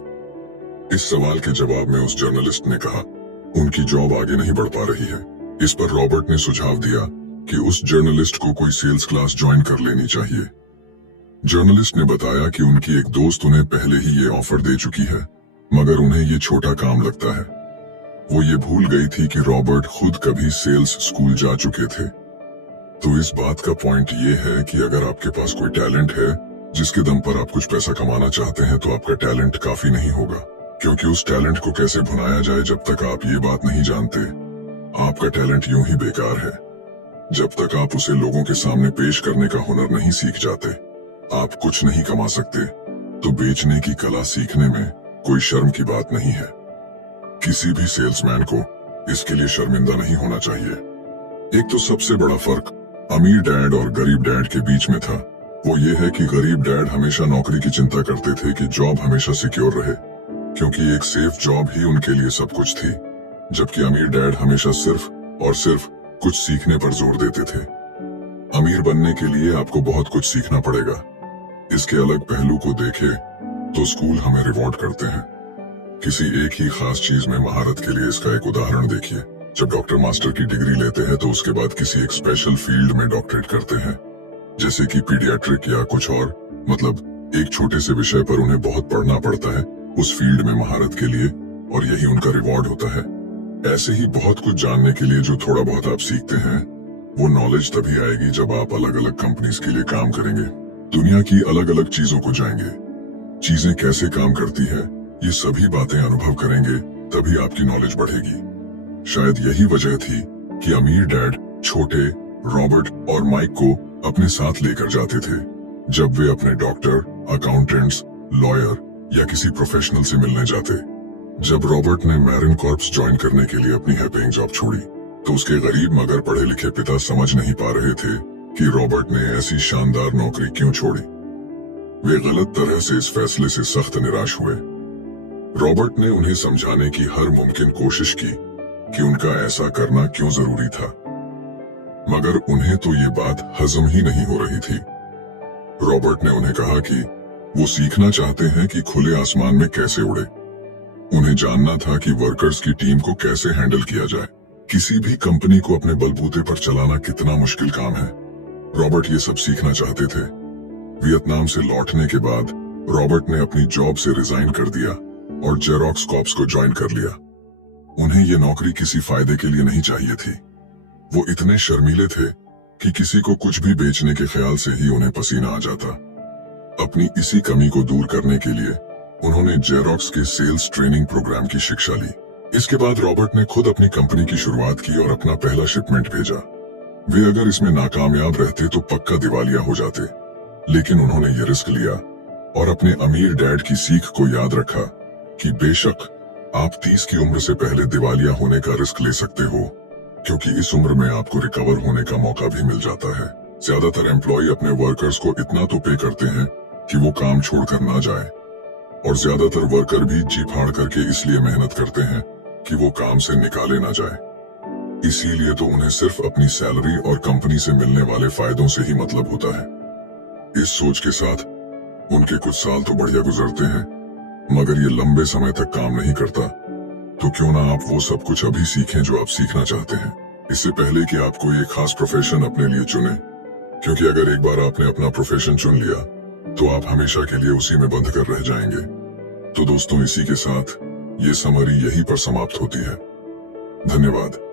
इस सवाल के जवाब में उस जर्नलिस्ट ने कहा, उनकी जॉब आगे नहीं बढ़ पा रही है। इस पर रॉबर्ट ने सुझाव दिया कि उस जर्नलिस्ट को कोई सेल्स क्लास ज्वाइन कर लेनी चाहिए। जर्नलिस्ट ने बताया कि उनकी एक दोस्त उन्हें पहले ही ये ऑफर दे चुकी है, मगर उन्हें ये छोटा काम लगता है। वो ये भूल गई थी कि रॉबर्ट खुद कभी सेल्स स्कूल जा चुके थे। तो इस बात का पॉइंट ये है कि अगर आपके पास कोई टैलेंट है जिसके दम पर आप कुछ पैसा कमाना चाहते हैं, तो आपका टैलेंट काफी नहीं होगा, क्योंकि उस टैलेंट को कैसे भुनाया जाए जब तक आप ये बात नहीं जानते, आपका टैलेंट यूं ही बेकार है। जब तक आप उसे लोगों के सामने पेश करने का हुनर नहीं सीख जाते, आप कुछ नहीं कमा सकते। तो बेचने की कला सीखने में कोई शर्म की बात नहीं है। किसी भी सेल्समैन को इसके लिए शर्मिंदा नहीं होना चाहिए। एक तो सबसे बड़ा फर्क अमीर डैड और गरीब डैड के बीच में था, वो ये है कि गरीब डैड हमेशा नौकरी की चिंता करते थे कि जॉब हमेशा सिक्योर रहे, क्योंकि एक सेफ जॉब ही उनके लिए सब कुछ थी। जबकि अमीर डैड हमेशा सिर्फ और सिर्फ कुछ सीखने पर जोर देते थे। अमीर बनने के लिए आपको बहुत कुछ सीखना पड़ेगा। इसके अलग पहलू को देखें तो स्कूल हमें रिवॉर्ड करते हैं किसी एक ही खास चीज में महारत के लिए। इसका एक उदाहरण देखिए, जब डॉक्टर मास्टर की डिग्री लेते हैं तो उसके बाद किसी एक स्पेशल फील्ड में डॉक्टरेट करते हैं, जैसे कि पीडियाट्रिक या कुछ और। मतलब एक छोटे से विषय पर उन्हें बहुत पढ़ना पड़ता है उस फील्ड में महारत के लिए, और यही उनका रिवॉर्ड होता है। ऐसे ही बहुत कुछ जानने के लिए जो थोड़ा बहुत आप सीखते हैं, वो नॉलेज तभी आएगी जब आप अलग अलग कंपनीज के लिए काम करेंगे, दुनिया की अलग अलग चीजों को जाएंगे, चीजें कैसे काम करती है, ये सभी बातें अनुभव करेंगे, तभी आपकी नॉलेज बढ़ेगी। शायद यही वजह थी कि अमीर डैड छोटे रॉबर्ट और माइक को अपने साथ लेकर जाते थे जब वे अपने डॉक्टर, अकाउंटेंट्स, लॉयर या किसी प्रोफेशनल से मिलने जाते। जब रॉबर्ट ने मैरिन कॉर्प्स ज्वाइन करने के लिए अपनी हाई पेइंग जॉब छोड़ी, तो उसके गरीब मगर पढ़े लिखे पिता समझ नहीं पा रहे थे कि रॉबर्ट ने ऐसी शानदार नौकरी क्यों छोड़ी। वे गलत तरह से इस फैसले से सख्त निराश हुए। रॉबर्ट ने उन्हें समझाने की हर मुमकिन कोशिश की कि उनका ऐसा करना क्यों जरूरी था, मगर उन्हें तो ये बात हजम ही नहीं हो रही थी। रॉबर्ट ने उन्हें कहा कि वो सीखना चाहते हैं कि खुले आसमान में कैसे उड़े। उन्हें जानना था कि वर्कर्स की टीम को कैसे हैंडल किया जाए। किसी भी कंपनी को अपने बलबूते पर चलाना कितना मुश्किल काम है। रॉबर्ट ये सब सीखना चाहते थे। वियतनाम से लौटने के बाद रॉबर्ट ने अपनी जॉब से रिजाइन कर दिया और जेरोक्स कॉर्प्स को ज्वाइन कर लिया। उन्हें ये नौकरी किसी फायदे के लिए नहीं चाहिए थी। वो इतने शर्मीले थे कि किसी को कुछ भी बेचने के ख्याल से ही उन्हें पसीना आ जाता। अपनी इसी कमी को दूर करने के लिए उन्होंने जेरोक्स के सेल्स ट्रेनिंग प्रोग्राम की शिक्षा ली। इसके बाद रॉबर्ट ने खुद अपनी कंपनी की शुरुआत की और अपना पहला शिपमेंट भेजा। वे अगर इसमें नाकामयाब रहते तो पक्का दिवालिया हो जाते, लेकिन उन्होंने ये रिस्क लिया और अपने अमीर डैड की सीख को याद रखा कि बेशक आप 30 की उम्र से पहले दिवालिया होने का रिस्क ले सकते हो, क्योंकि इस उम्र में आपको रिकवर होने का मौका भी मिल जाता है। ज्यादातर एम्प्लॉय अपने वर्कर्स को इतना तो पे करते हैं कि वो काम छोड़कर ना जाए, और ज्यादातर वर्कर भी जी फाड़ करके इसलिए मेहनत करते हैं कि वो काम से निकाले ना जाए। इसीलिए तो उन्हें सिर्फ अपनी सैलरी और कंपनी से मिलने वाले फायदों से ही मतलब होता है। इस सोच के साथ उनके कुछ साल तो बढ़िया गुजरते हैं, मगर ये लंबे समय तक काम नहीं करता। तो क्यों ना आप वो सब कुछ अभी सीखें जो आप सीखना चाहते हैं, इससे पहले कि आप कोई एक खास प्रोफेशन अपने लिए चुने, क्योंकि अगर एक बार आपने अपना प्रोफेशन चुन लिया तो आप हमेशा के लिए उसी में बंध कर रह जाएंगे। तो दोस्तों, इसी के साथ ये समरी यहीं पर समाप्त होती है। धन्यवाद।